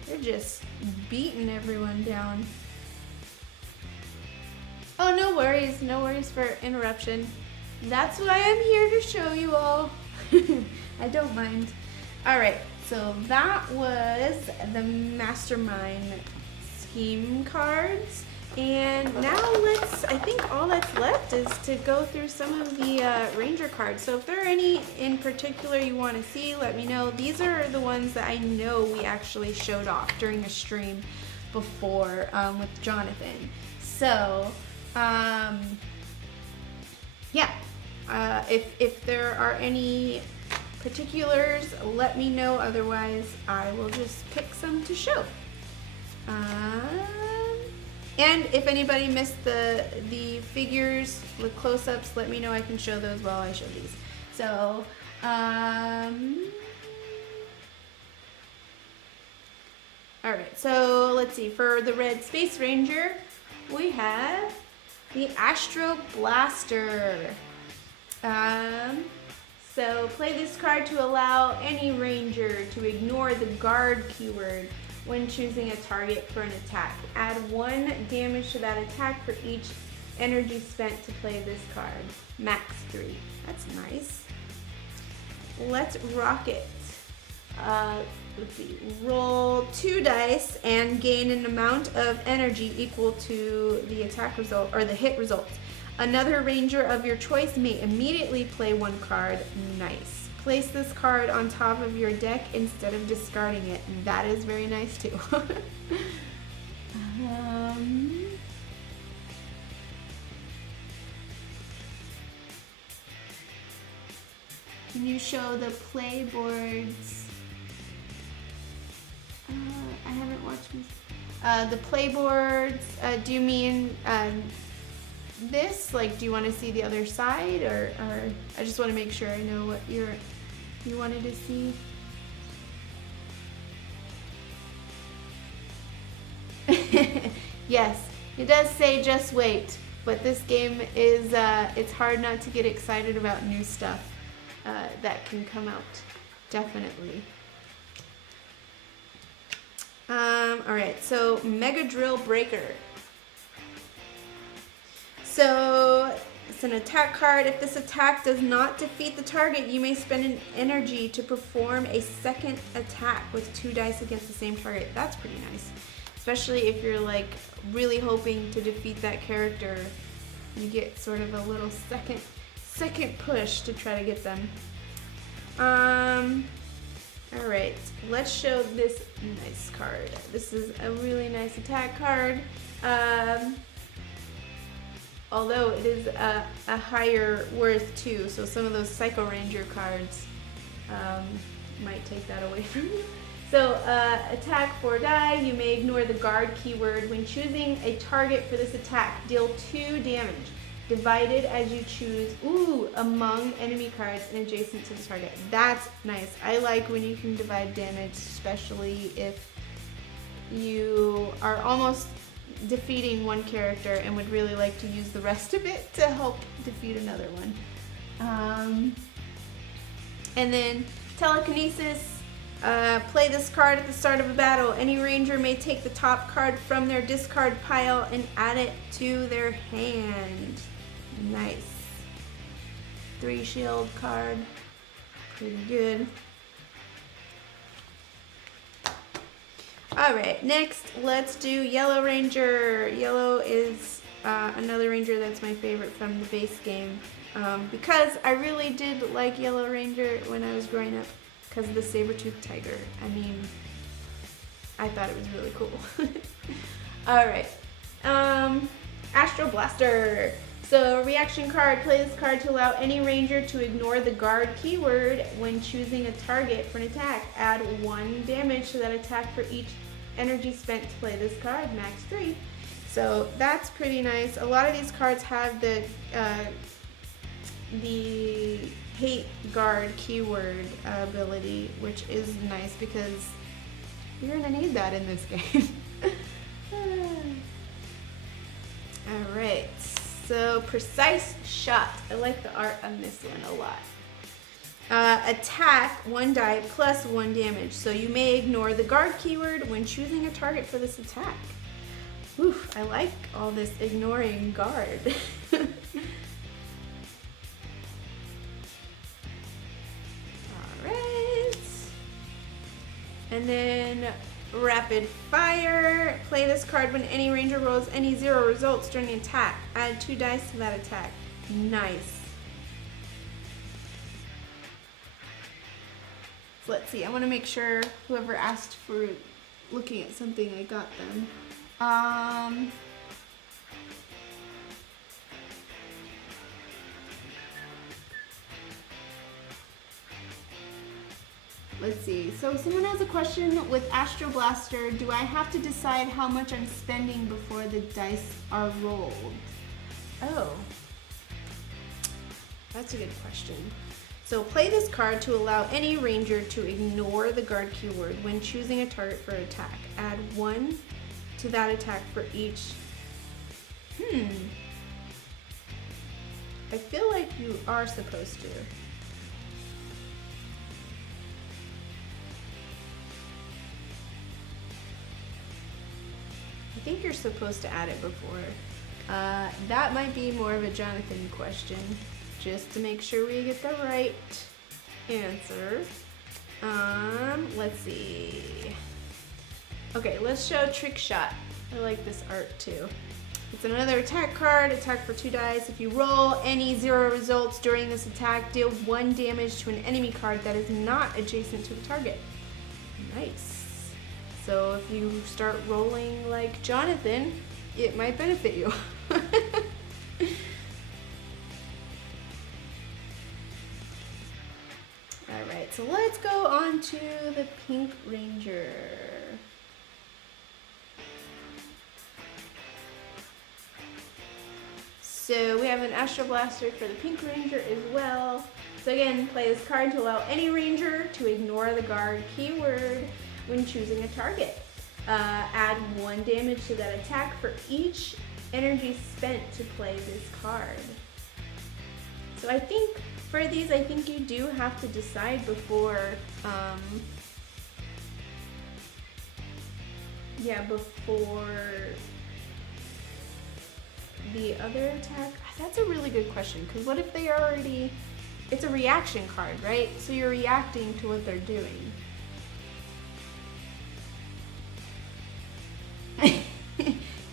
they're just beating everyone down. Oh, no worries for interruption. That's why I'm here to show you all. I don't mind. All right, so that was the Mastermind scheme cards. And now I think all that's left is to go through some of the Ranger cards. So if there are any in particular you want to see, let me know. These are the ones that I know we actually showed off during a stream before with Jonathan. So, yeah, if there are any particulars, let me know. Otherwise, I will just pick some to show. And if anybody missed the figures with close-ups, let me know. I can show those while I show these. So, all right. So let's see. For the Red Space Ranger, we have the Astro Blaster. So play this card to allow any ranger to ignore the guard keyword when choosing a target for an attack. Add 1 damage to that attack for each energy spent to play this card. Max 3. That's nice. Let's rock it. Let's see. Roll 2 dice and gain an amount of energy equal to the attack result or the hit result. Another ranger of your choice may immediately play 1 card. Nice. Place this card on top of your deck instead of discarding it. That is very nice too. Can you show the play boards? I haven't watched this. The play boards, do you mean this? Like, do you want to see the other side, or I just want to make sure I know what you wanted to see? Yes, it does say just wait, but this game is it's hard not to get excited about new stuff that can come out. Definitely. Alright, so Mega Drill Breaker. So it's an attack card. If this attack does not defeat the target, you may spend an energy to perform a second attack with 2 dice against the same target. That's pretty nice. Especially if you're like really hoping to defeat that character. You get sort of a little second push to try to get them. Alright, let's show this nice card. This is a really nice attack card. Although it is a higher worth too, so some of those Psycho Ranger cards might take that away from you. So attack 4 die, you may ignore the guard keyword. When choosing a target for this attack, deal 2 damage, divided as you choose among enemy cards and adjacent to the target. That's nice. I like when you can divide damage, especially if you are almost defeating one character and would really like to use the rest of it to help defeat another one. And then telekinesis. Play this card at the start of a battle. Any ranger may take the top card from their discard pile and add it to their hand. Nice. 3 shield card. Pretty good. Alright, next let's do Yellow Ranger. Yellow is another ranger that's my favorite from the base game. Because I really did like Yellow Ranger when I was growing up because of the saber-toothed tiger. I mean, I thought it was really cool. Alright. Astro Blaster. So, reaction card. Play this card to allow any ranger to ignore the guard keyword when choosing a target for an attack. Add 1 damage to that attack for each energy spent to play this card. Max 3. So, that's pretty nice. A lot of these cards have the hate guard keyword ability, which is nice because you're going to need that in this game. Alright. So, Precise Shot. I like the art on this one a lot. Attack 1 die plus 1 damage. So you may ignore the guard keyword when choosing a target for this attack. Oof, I like all this ignoring guard. Alright. And then Rapid Fire. Play this card when any ranger rolls any 0 results during the attack. Add 2 dice to that attack. Nice. So let's see. I want to make sure whoever asked for looking at something, I got them. Let's see. So someone has a question with Astro Blaster. Do I have to decide how much I'm spending before the dice are rolled? Oh. That's a good question. So play this card to allow any ranger to ignore the guard keyword when choosing a target for an attack. Add 1 to that attack for each. I feel like you are supposed to. I think you're supposed to add it before. That might be more of a Jonathan question, just to make sure we get the right answer. Let's see. Okay, let's show Trick Shot. I like this art too. It's another attack card. Attack for 2 dice. If you roll any 0 results during this attack, deal 1 damage to an enemy card that is not adjacent to the target. Nice. So if you start rolling like Jonathan, it might benefit you. Alright, so let's go on to the Pink Ranger. So we have an Astro Blaster for the Pink Ranger as well. So again, play this card to allow any ranger to ignore the guard keyword when choosing a target. Add 1 damage to that attack for each energy spent to play this card. So I think for these, I think you do have to decide before Yeah, before the other attack. That's a really good question, because what if they already... It's a reaction card, right? So you're reacting to what they're doing.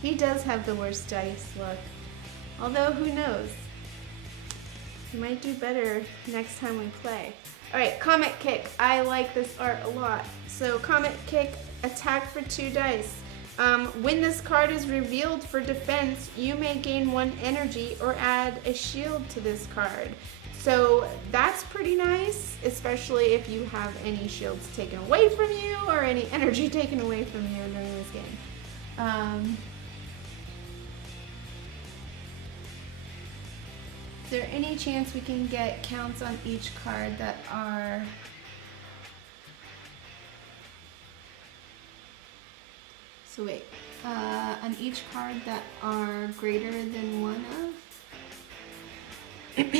He does have the worst dice luck. Although, who knows? He might do better next time we play. Alright, Comet Kick. I like this art a lot. So, Comet Kick, attack for 2 dice. When this card is revealed for defense, you may gain 1 energy or add a shield to this card. So that's pretty nice, especially if you have any shields taken away from you or any energy taken away from you during this game. Is there any chance we can get counts on each card that are... So wait, on each card that are greater than 1 of?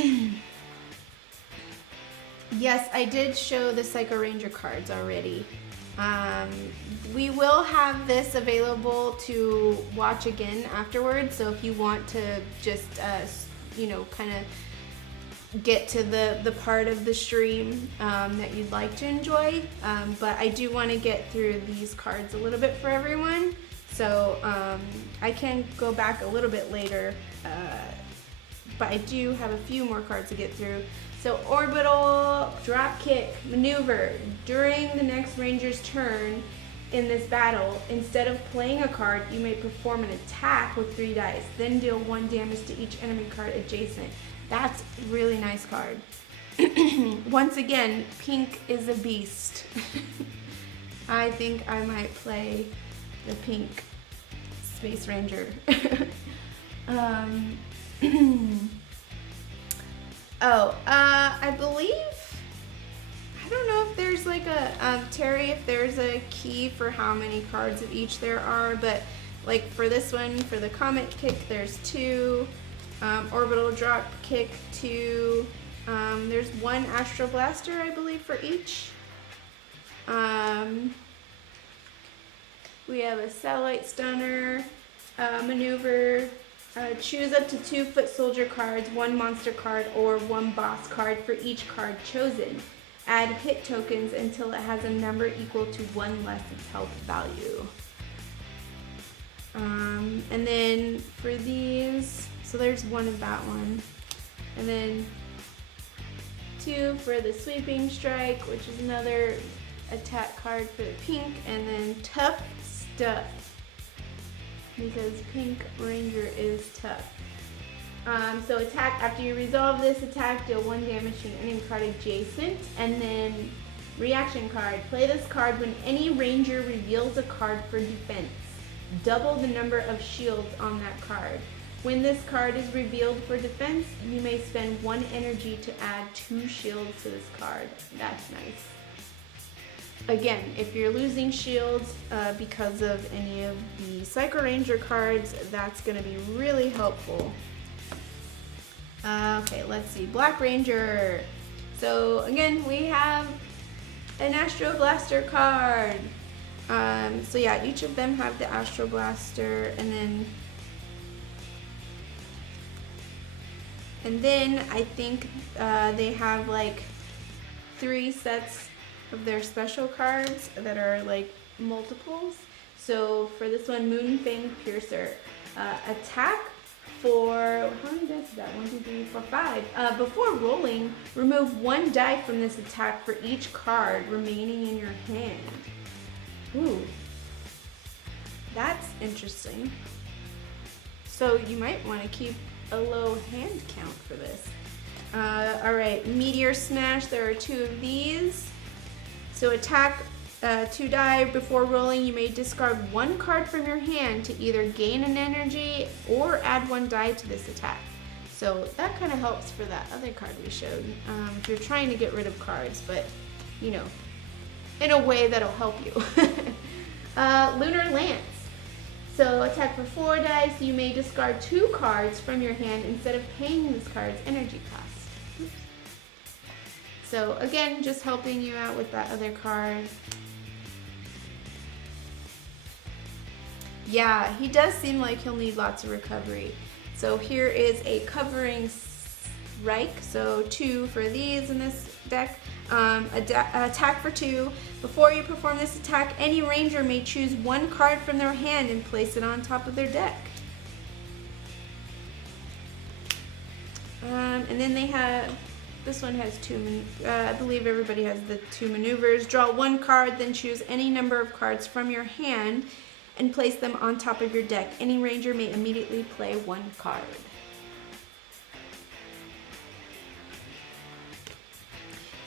Yes, I did show the Psycho Ranger cards already. We will have this available to watch again afterwards, so if you want to just, you know, kind of get to the part of the stream that you'd like to enjoy. But I do want to get through these cards a little bit for everyone, so I can go back a little bit later, but I do have a few more cards to get through. So orbital, drop kick, maneuver. During the next ranger's turn in this battle, instead of playing a card, you may perform an attack with 3 dice, then deal 1 damage to each enemy card adjacent. That's a really nice card. Once again, pink is a beast. I think I might play the pink Space Ranger. I believe, I don't know if there's like a, Terry, if there's a key for how many cards of each there are, but like for this one, for the Comet Kick, there's 2, Orbital Drop Kick 2, there's 1 Astro Blaster, I believe, for each. We have a Satellite Stunner, Maneuver, choose up to 2 Foot Soldier cards, 1 monster card, or 1 boss card for each card chosen. Add hit tokens until it has a number equal to 1 less its health value. And then for these, so there's 1 of that one. And then 2 for the Sweeping Strike, which is another attack card for the pink. And then Tough Stuff, because Pink Ranger is tough. So attack, after you resolve this attack, deal 1 damage to an enemy card adjacent. And then reaction card, play this card when any ranger reveals a card for defense. Double the number of shields on that card. When this card is revealed for defense, you may spend 1 energy to add 2 shields to this card. That's nice. Again, if you're losing shields because of any of the Psycho Ranger cards, that's going to be really helpful. Okay, let's see. Black Ranger. So again, we have an Astro Blaster card. So yeah, each of them have the Astro Blaster, and then I think they have like 3 sets of their special cards that are like multiples. So for this one, Moonfang Piercer, attack for, how many dice is that? 1, 2, 3, 4, 5. Before rolling, remove 1 die from this attack for each card remaining in your hand. Ooh, that's interesting. So you might want to keep a low hand count for this. All right, Meteor Smash, there are 2 of these. So attack 2 die. Before rolling, you may discard 1 card from your hand to either gain an energy or add 1 die to this attack. So that kind of helps for that other card we showed. If you're trying to get rid of cards, but you know, in a way that'll help you. Lunar Lance. So attack for 4 dice. You may discard 2 cards from your hand instead of paying this card's energy cost. Oops. So again, just helping you out with that other card. Yeah, he does seem like he'll need lots of recovery. So here is a covering strike, so 2 for these in this deck. Attack for 2. Before you perform this attack, any ranger may choose 1 card from their hand and place it on top of their deck. And then they have, this one has 2, I believe everybody has the 2 maneuvers. Draw 1 card, then choose any number of cards from your hand and place them on top of your deck. Any ranger may immediately play 1 card.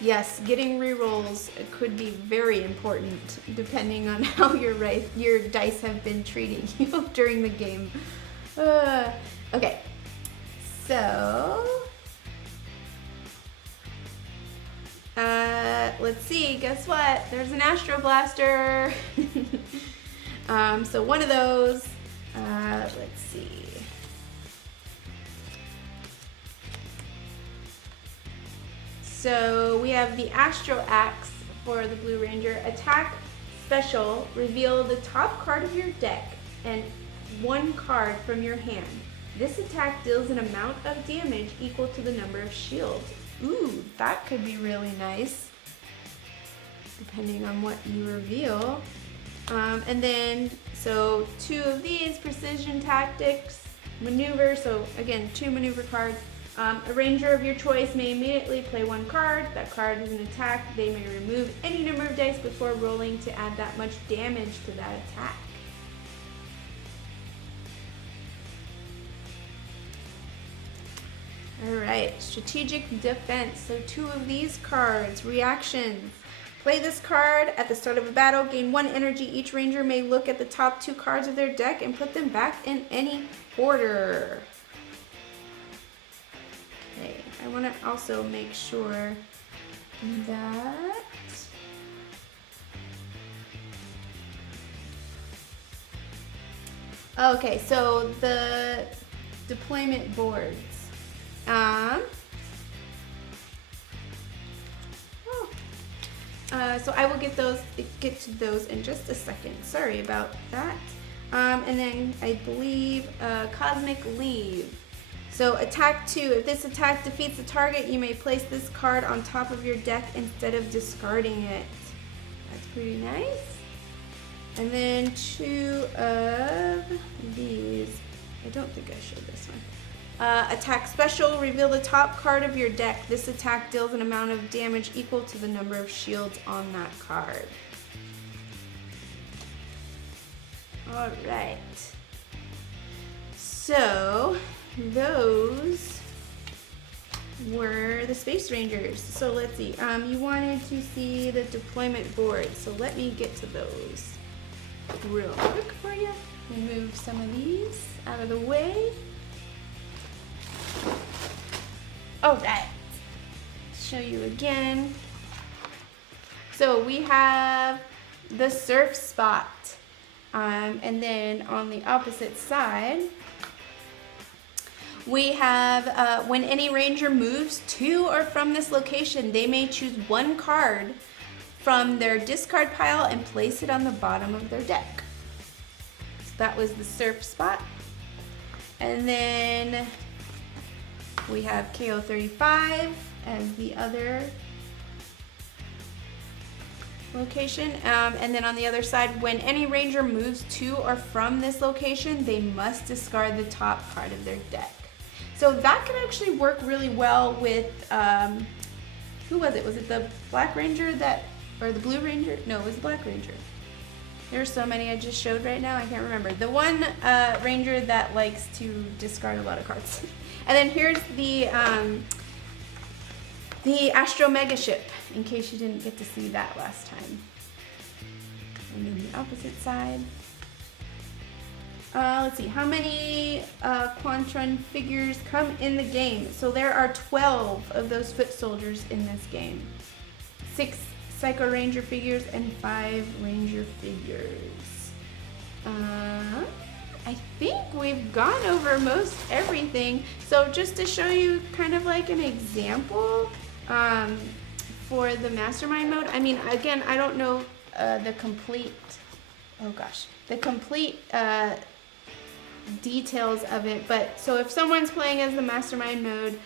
Yes, getting rerolls could be very important depending on how your dice have been treating you during the game. Okay, so let's see. Guess what? There's an Astro Blaster. So one of those. Let's see. So we have the Astro Axe for the Blue Ranger. Attack special, reveal the top card of your deck and 1 card from your hand. This attack deals an amount of damage equal to the number of shields. Ooh, that could be really nice, depending on what you reveal. And then, so 2 of these, Precision Tactics, Maneuver, so again, 2 maneuver cards. A ranger of your choice may immediately play 1 card. That card is an attack. They may remove any number of dice before rolling to add that much damage to that attack. Alright, Strategic Defense. So 2 of these cards. Reactions. Play this card at the start of a battle. Gain 1 energy. Each ranger may look at the top 2 cards of their deck and put them back in any order. Okay, I want to also make sure that okay, so the deployment boards. So I will get to those in just a second. Sorry about that. And then I believe Cosmic Leave. So attack 2. If this attack defeats the target, you may place this card on top of your deck instead of discarding it. That's pretty nice. And then 2 of these. I don't think I showed this one. Attack special, reveal the top card of your deck. This attack deals an amount of damage equal to the number of shields on that card. Alright. So, those were the Space Rangers. So let's see. You wanted to see the deployment board. So let me get to those real quick for you. And move some of these out of the way. Alright, show you again. So we have the surf spot, and then on the opposite side, we have when any ranger moves to or from this location, they may choose 1 card from their discard pile and place it on the bottom of their deck. So that was the surf spot. And then we have KO35 as the other location. And then on the other side, when any ranger moves to or from this location, they must discard the top card of their deck. So that can actually work really well with, who was it? Was it the Black Ranger or the Blue Ranger? No, it was the Black Ranger. There's so many I just showed right now, I can't remember. The one ranger that likes to discard a lot of cards. And then here's the Astro Mega Ship, in case you didn't get to see that last time. And then the opposite side. Let's see, how many Quantron figures come in the game? So there are 12 of those foot soldiers in this game. 6 Psycho Ranger figures and 5 Ranger figures. I think we've gone over most everything. So just to show you kind of like an example for the Mastermind mode. I mean, again, I don't know the complete oh gosh, the complete details of it. But so if someone's playing as the Mastermind mode,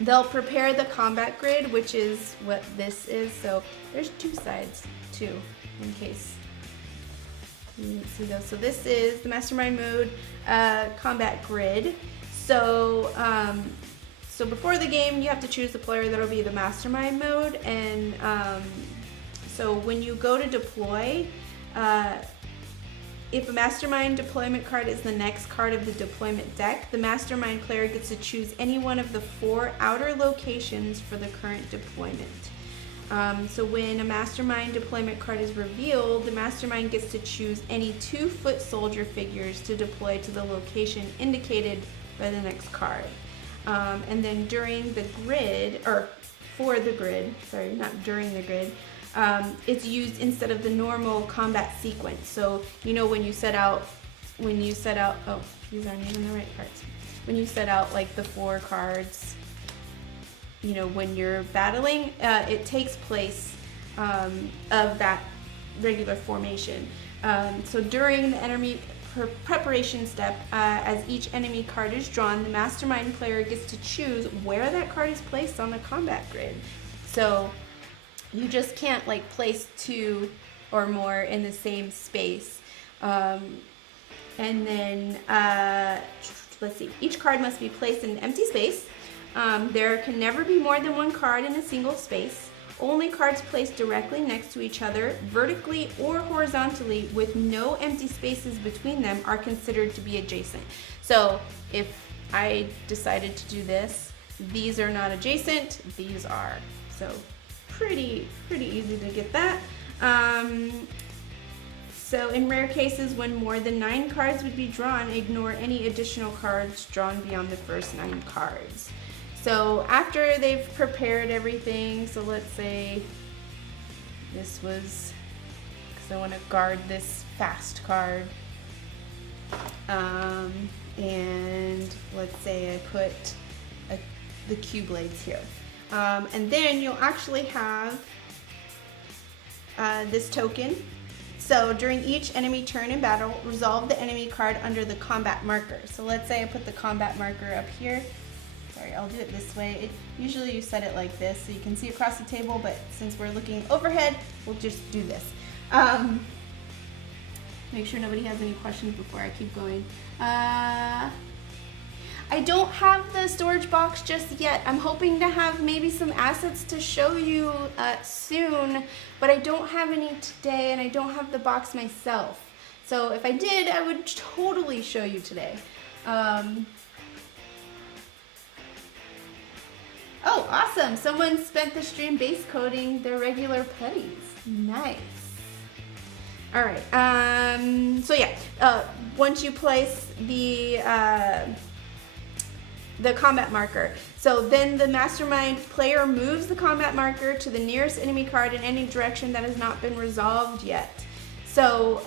they'll prepare the combat grid, which is what this is. So there's two sides too, in case you didn't see those. So this is the Mastermind mode combat grid. So so before the game, you have to choose the player that'll be the Mastermind mode, and so when you go to deploy, if a Mastermind deployment card is the next card of the deployment deck, the Mastermind player gets to choose any one of the 4 outer locations for the current deployment. So when a Mastermind deployment card is revealed, the Mastermind gets to choose any 2 foot soldier figures to deploy to the location indicated by the next card. And then during the grid, or for the grid, sorry, not during the grid, it's used instead of the normal combat sequence. So you know when you set out, oh, these aren't even the right parts. When you set out like the 4 cards, you know, when you're battling, it takes place of that regular formation. So during the enemy preparation step, as each enemy card is drawn, the Mastermind player gets to choose where that card is placed on the combat grid. So you just can't like place 2 or more in the same space. And then, let's see, each card must be placed in an empty space. There can never be more than 1 card in a single space. Only cards placed directly next to each other, vertically or horizontally, with no empty spaces between them, are considered to be adjacent. So if I decided to do this, these are not adjacent, these are. So pretty easy to get that. So in rare cases, when more than 9 cards would be drawn, ignore any additional cards drawn beyond the first 9 cards. So after they've prepared everything, so let's say this was, because I want to guard this fast card, and let's say I put the Q blades here. And then you'll actually have this token. So during each enemy turn in battle, resolve the enemy card under the combat marker. So let's say I put the combat marker up here. Sorry, I'll do it this way. Usually you set it like this so you can see across the table, but since we're looking overhead, we'll just do this. Make sure nobody has any questions before I keep going. I don't have the storage box just yet. I'm hoping to have maybe some assets to show you soon, but I don't have any today, and I don't have the box myself. So if I did, I would totally show you today. Oh, awesome. Someone spent the stream base coating their regular putties. Nice. All right. So yeah, once you place the combat marker, so then the Mastermind player moves the combat marker to the nearest enemy card in any direction that has not been resolved yet. So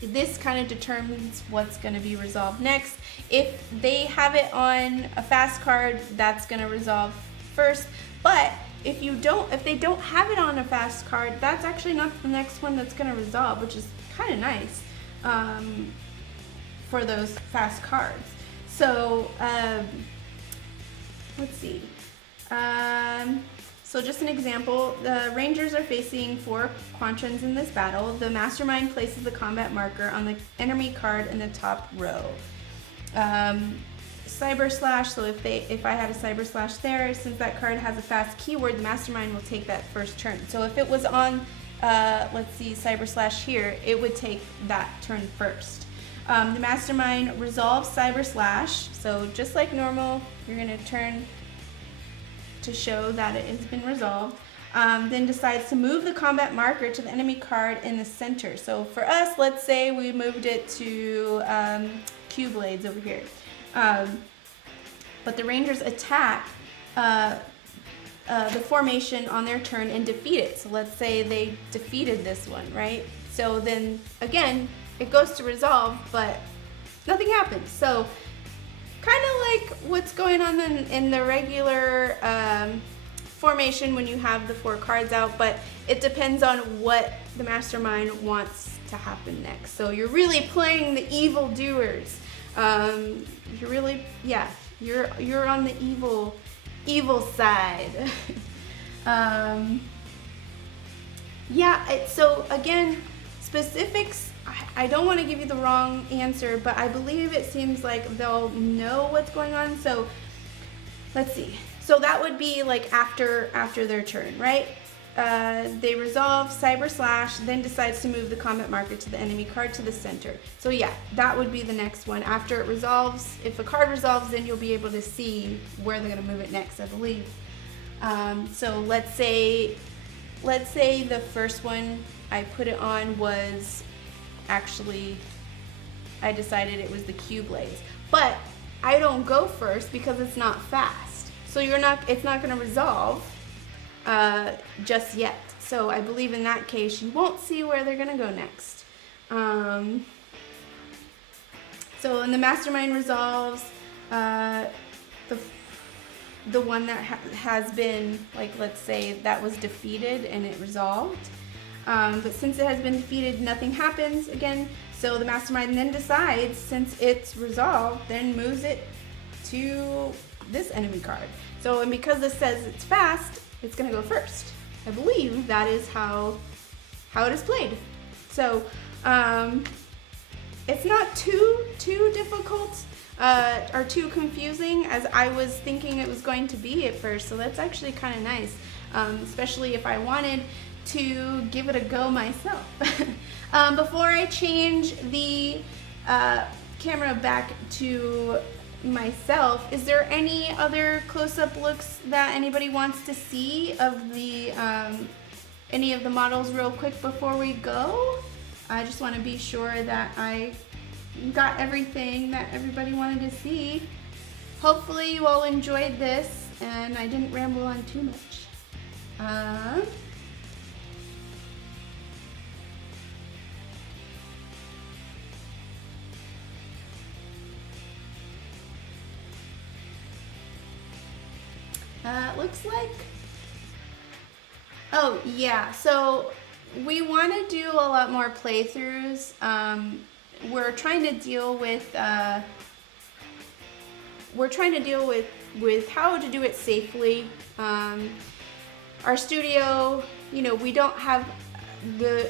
this kind of determines what's going to be resolved next. If they have it on a fast card, that's going to resolve first. But if they don't have it on a fast card, that's actually not the next one that's going to resolve, which is kind of nice for those fast cards. So let's see. So just an example, the Rangers are facing 4 Quantrons in this battle. The Mastermind places the combat marker on the enemy card in the top row. Cyber Slash, so if I had a Cyber Slash there, since that card has a fast keyword, the Mastermind will take that first turn. So if it was on, let's see, Cyber Slash here, it would take that turn first. The Mastermind resolves Cyber Slash, so just like normal, you're going to turn to show that it has been resolved, then decides to move the combat marker to the enemy card in the center. So for us, let's say we moved it to Q blades over here. But the Rangers attack the formation on their turn and defeat it. So let's say they defeated this one, right? So then again, it goes to resolve, but nothing happens. So kind of like what's going on in the regular formation when you have the 4 cards out, but it depends on what the Mastermind wants to happen next. So you're really playing the evil doers. You're really, yeah, you're on the evil side. Yeah, so again, specifics, I don't want to give you the wrong answer, but I believe it seems like they'll know what's going on. So let's see. So that would be like after their turn, right? They resolve Cyber Slash, then decides to move the combat marker to the enemy card to the center. So yeah, that would be the next one. After it resolves, if a card resolves, then you'll be able to see where they're going to move it next, I believe. So let's say the first one I put it on was actually, I decided it was the Q-Blaze. But I don't go first because it's not fast. So it's not going to resolve just yet. So I believe in that case you won't see where they're going to go next. So when the Mastermind resolves, the one that has been, like, let's say that was defeated and it resolved. But since it has been defeated, nothing happens again. So the Mastermind then decides, since it's resolved, then moves it to this enemy card. So, and because this says it's fast, it's gonna go first. I believe that is how it is played. So, it's not too difficult or too confusing as I was thinking it was going to be at first. So that's actually kind of nice, especially if I wanted to give it a go myself. Before I change the camera back to myself, is there any other close-up looks that anybody wants to see of the any of the models real quick before we go? I just want to be sure that I got everything that everybody wanted to see. Hopefully you all enjoyed this and I didn't ramble on too much. Looks like, oh yeah, so we want to do a lot more playthroughs. We're trying to deal with how to do it safely. Our studio, we don't have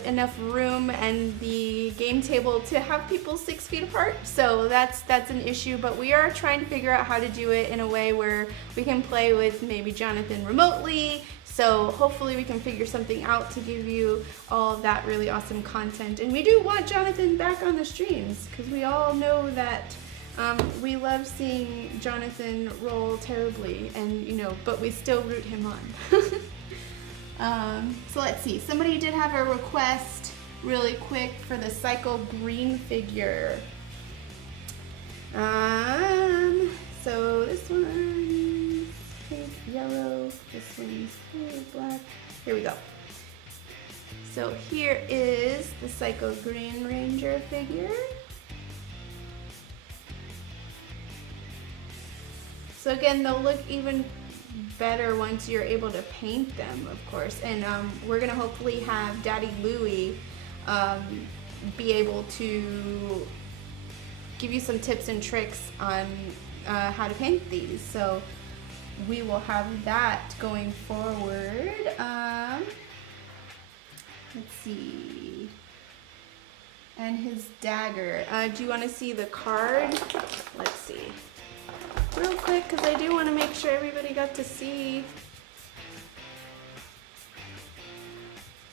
enough room and the game table to have people 6 feet apart, so that's an issue, but we are trying to figure out how to do it in a way where we can play with maybe Jonathan remotely. So hopefully we can figure something out to give you all of that really awesome content. And we do want Jonathan back on the streams because we all know that we love seeing Jonathan roll terribly, and but we still root him on. So let's see, somebody did have a request really quick for the Psycho Green figure. So this one is yellow, this one's black. Here we go. So here is the Psycho Green Ranger figure. So again, they'll look even better once you're able to paint them, of course. And we're gonna hopefully have Daddy Louie be able to give you some tips and tricks on how to paint these. So we will have that going forward. Let's see. And his dagger. Do you want to see the card? Let's see. Real quick, because I do want to make sure everybody got to see.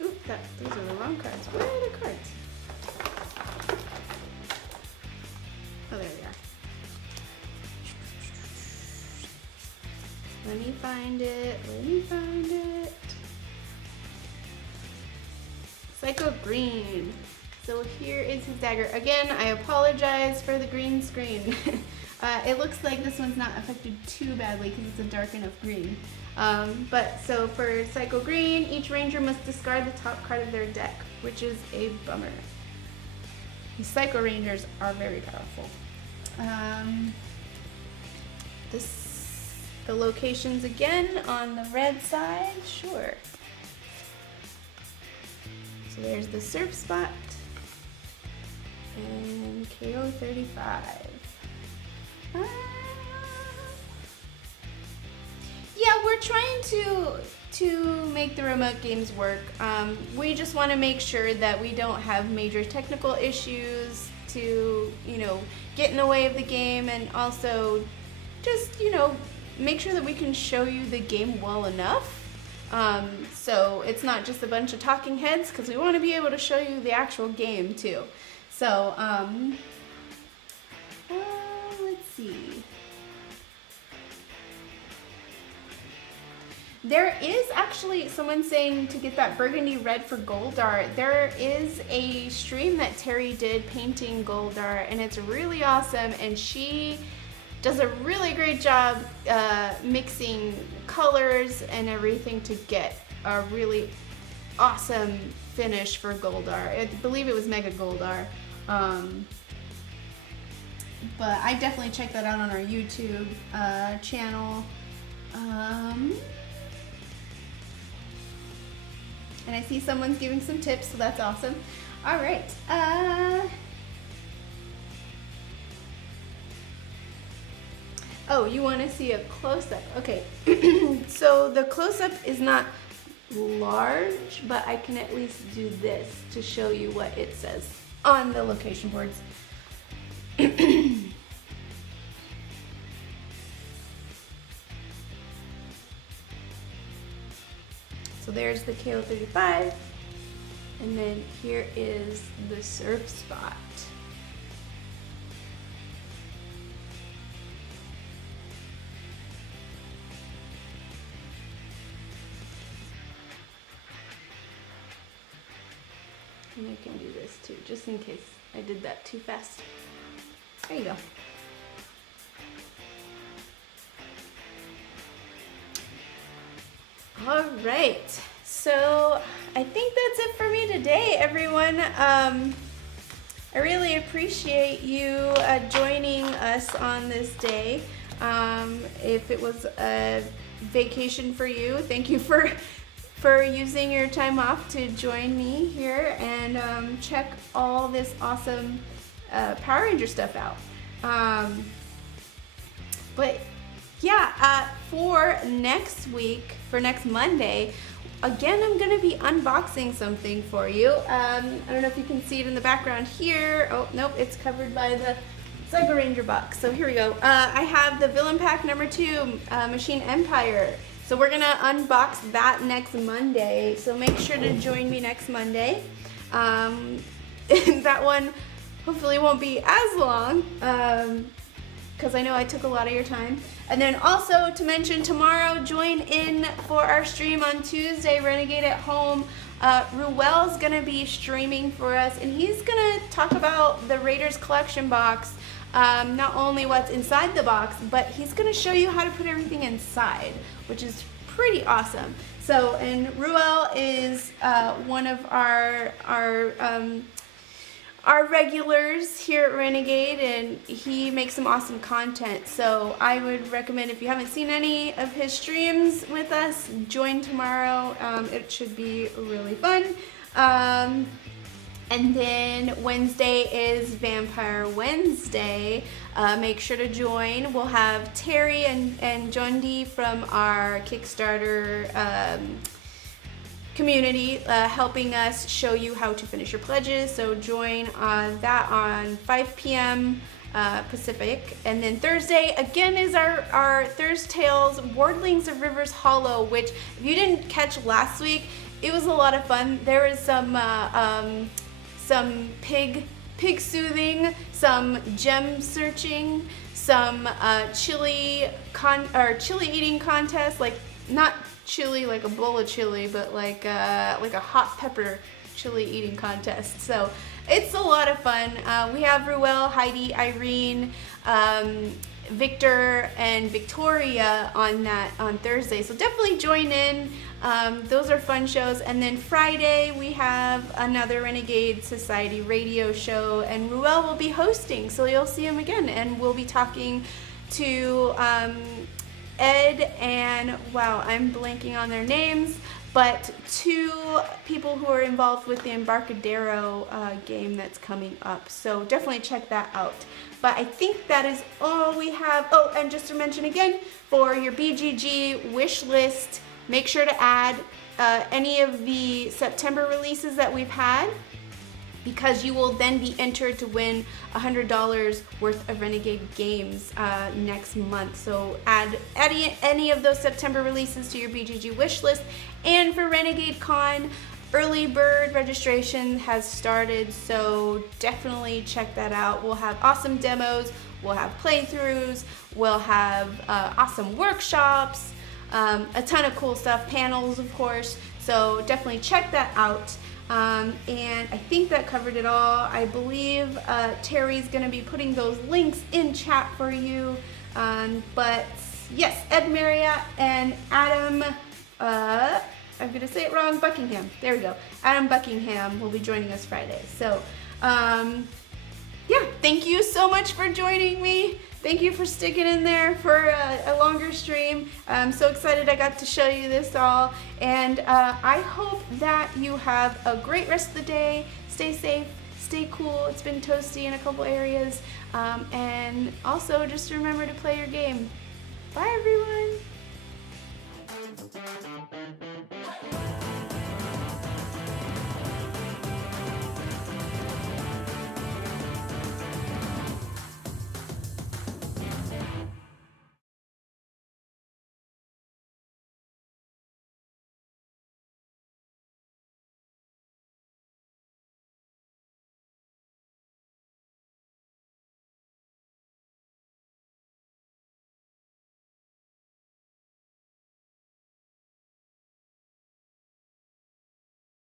Oop, those are the wrong cards. Where are the cards? Oh, there they are. Let me find it. Psycho Green. So here is his dagger. Again, I apologize for the green screen. It looks like this one's not affected too badly because it's a dark enough green. But so for Psycho Green, each ranger must discard the top card of their deck, which is a bummer. The Psycho Rangers are very powerful. the locations again on the red side. Sure. So there's the surf spot and KO35. Yeah, we're trying to make the remote games work. We just want to make sure that we don't have major technical issues to, get in the way of the game, and also just, make sure that we can show you the game well enough. So it's not just a bunch of talking heads, because we want to be able to show you the actual game too. So, let's see. There is actually someone saying to get that burgundy red for Goldar. There is a stream that Terry did painting Goldar, and it's really awesome, and she does a really great job mixing colors and everything to get a really awesome finish for Goldar. I believe it was Mega Goldar. But I definitely check that out on our YouTube channel. And I see someone's giving some tips, so that's awesome. All right. Oh, you want to see a close-up? Okay. So the close-up is not large, but I can at least do this to show you what it says on the location boards. So there's the KO35, and then here is the surf spot. And I can do this too, just in case I did that too fast. There you go. All right, so I think that's it for me today, everyone. I really appreciate you joining us on this day. If it was a vacation for you, thank you for using your time off to join me here and check all this awesome Power Ranger stuff out. But yeah, for next week, for next Monday, again, I'm going to be unboxing something for you. I don't know if you can see it in the background here. Oh, nope, it's covered by the Cyber Ranger box. So here we go. I have the Villain Pack number 2, Machine Empire. So we're going to unbox that next Monday. So make sure to join me next Monday. That one hopefully won't be as long, because I know I took a lot of your time. And then also to mention, tomorrow, join in for our stream on Tuesday, Renegade at Home. Ruel's gonna be streaming for us, and he's gonna talk about the Raiders collection box, not only what's inside the box, but he's gonna show you how to put everything inside, which is pretty awesome. So, and Ruel is one of our regulars here at Renegade, and he makes some awesome content. So I would recommend, if you haven't seen any of his streams with us, join tomorrow. It should be really fun. And then Wednesday is Vampire Wednesday. Make sure to join. We'll have Terry and Jondi from our Kickstarter community helping us show you how to finish your pledges. So join that on 5 p.m. Pacific. And then Thursday again is our Thirst Tales Wardlings of Rivers Hollow, which if you didn't catch last week, it was a lot of fun. There was some pig soothing, some gem searching, some chili eating contest, like not chili like a bowl of chili, but like a hot pepper chili eating contest. So it's a lot of fun. We have Ruel, Heidi, Irene, Victor, and Victoria on Thursday. So definitely join in. Those are fun shows. And then Friday we have another Renegade Society radio show, and Ruel will be hosting. So you'll see him again, and we'll be talking to Ed and, wow, I'm blanking on their names, but 2 people who are involved with the Embarcadero game that's coming up. So definitely check that out. But I think that is all we have. Oh, and just to mention again, for your BGG wish list, make sure to add any of the September releases that we've had, because you will then be entered to win $100 worth of Renegade games next month. So add any of those September releases to your BGG wish list. And for Renegade Con, early bird registration has started, so definitely check that out. We'll have awesome demos, we'll have playthroughs, we'll have awesome workshops, a ton of cool stuff, panels of course, so definitely check that out. And I think that covered it all. I believe Terry's going to be putting those links in chat for you. But yes, Ed Marriott and Adam, I'm going to say it wrong, Buckingham. There we go. Adam Buckingham will be joining us Friday. So, yeah, thank you so much for joining me. Thank you for sticking in there for a longer stream. I'm so excited I got to show you this all. And I hope that you have a great rest of the day. Stay safe, stay cool. It's been toasty in a couple areas. And also just remember to play your game. Bye, everyone.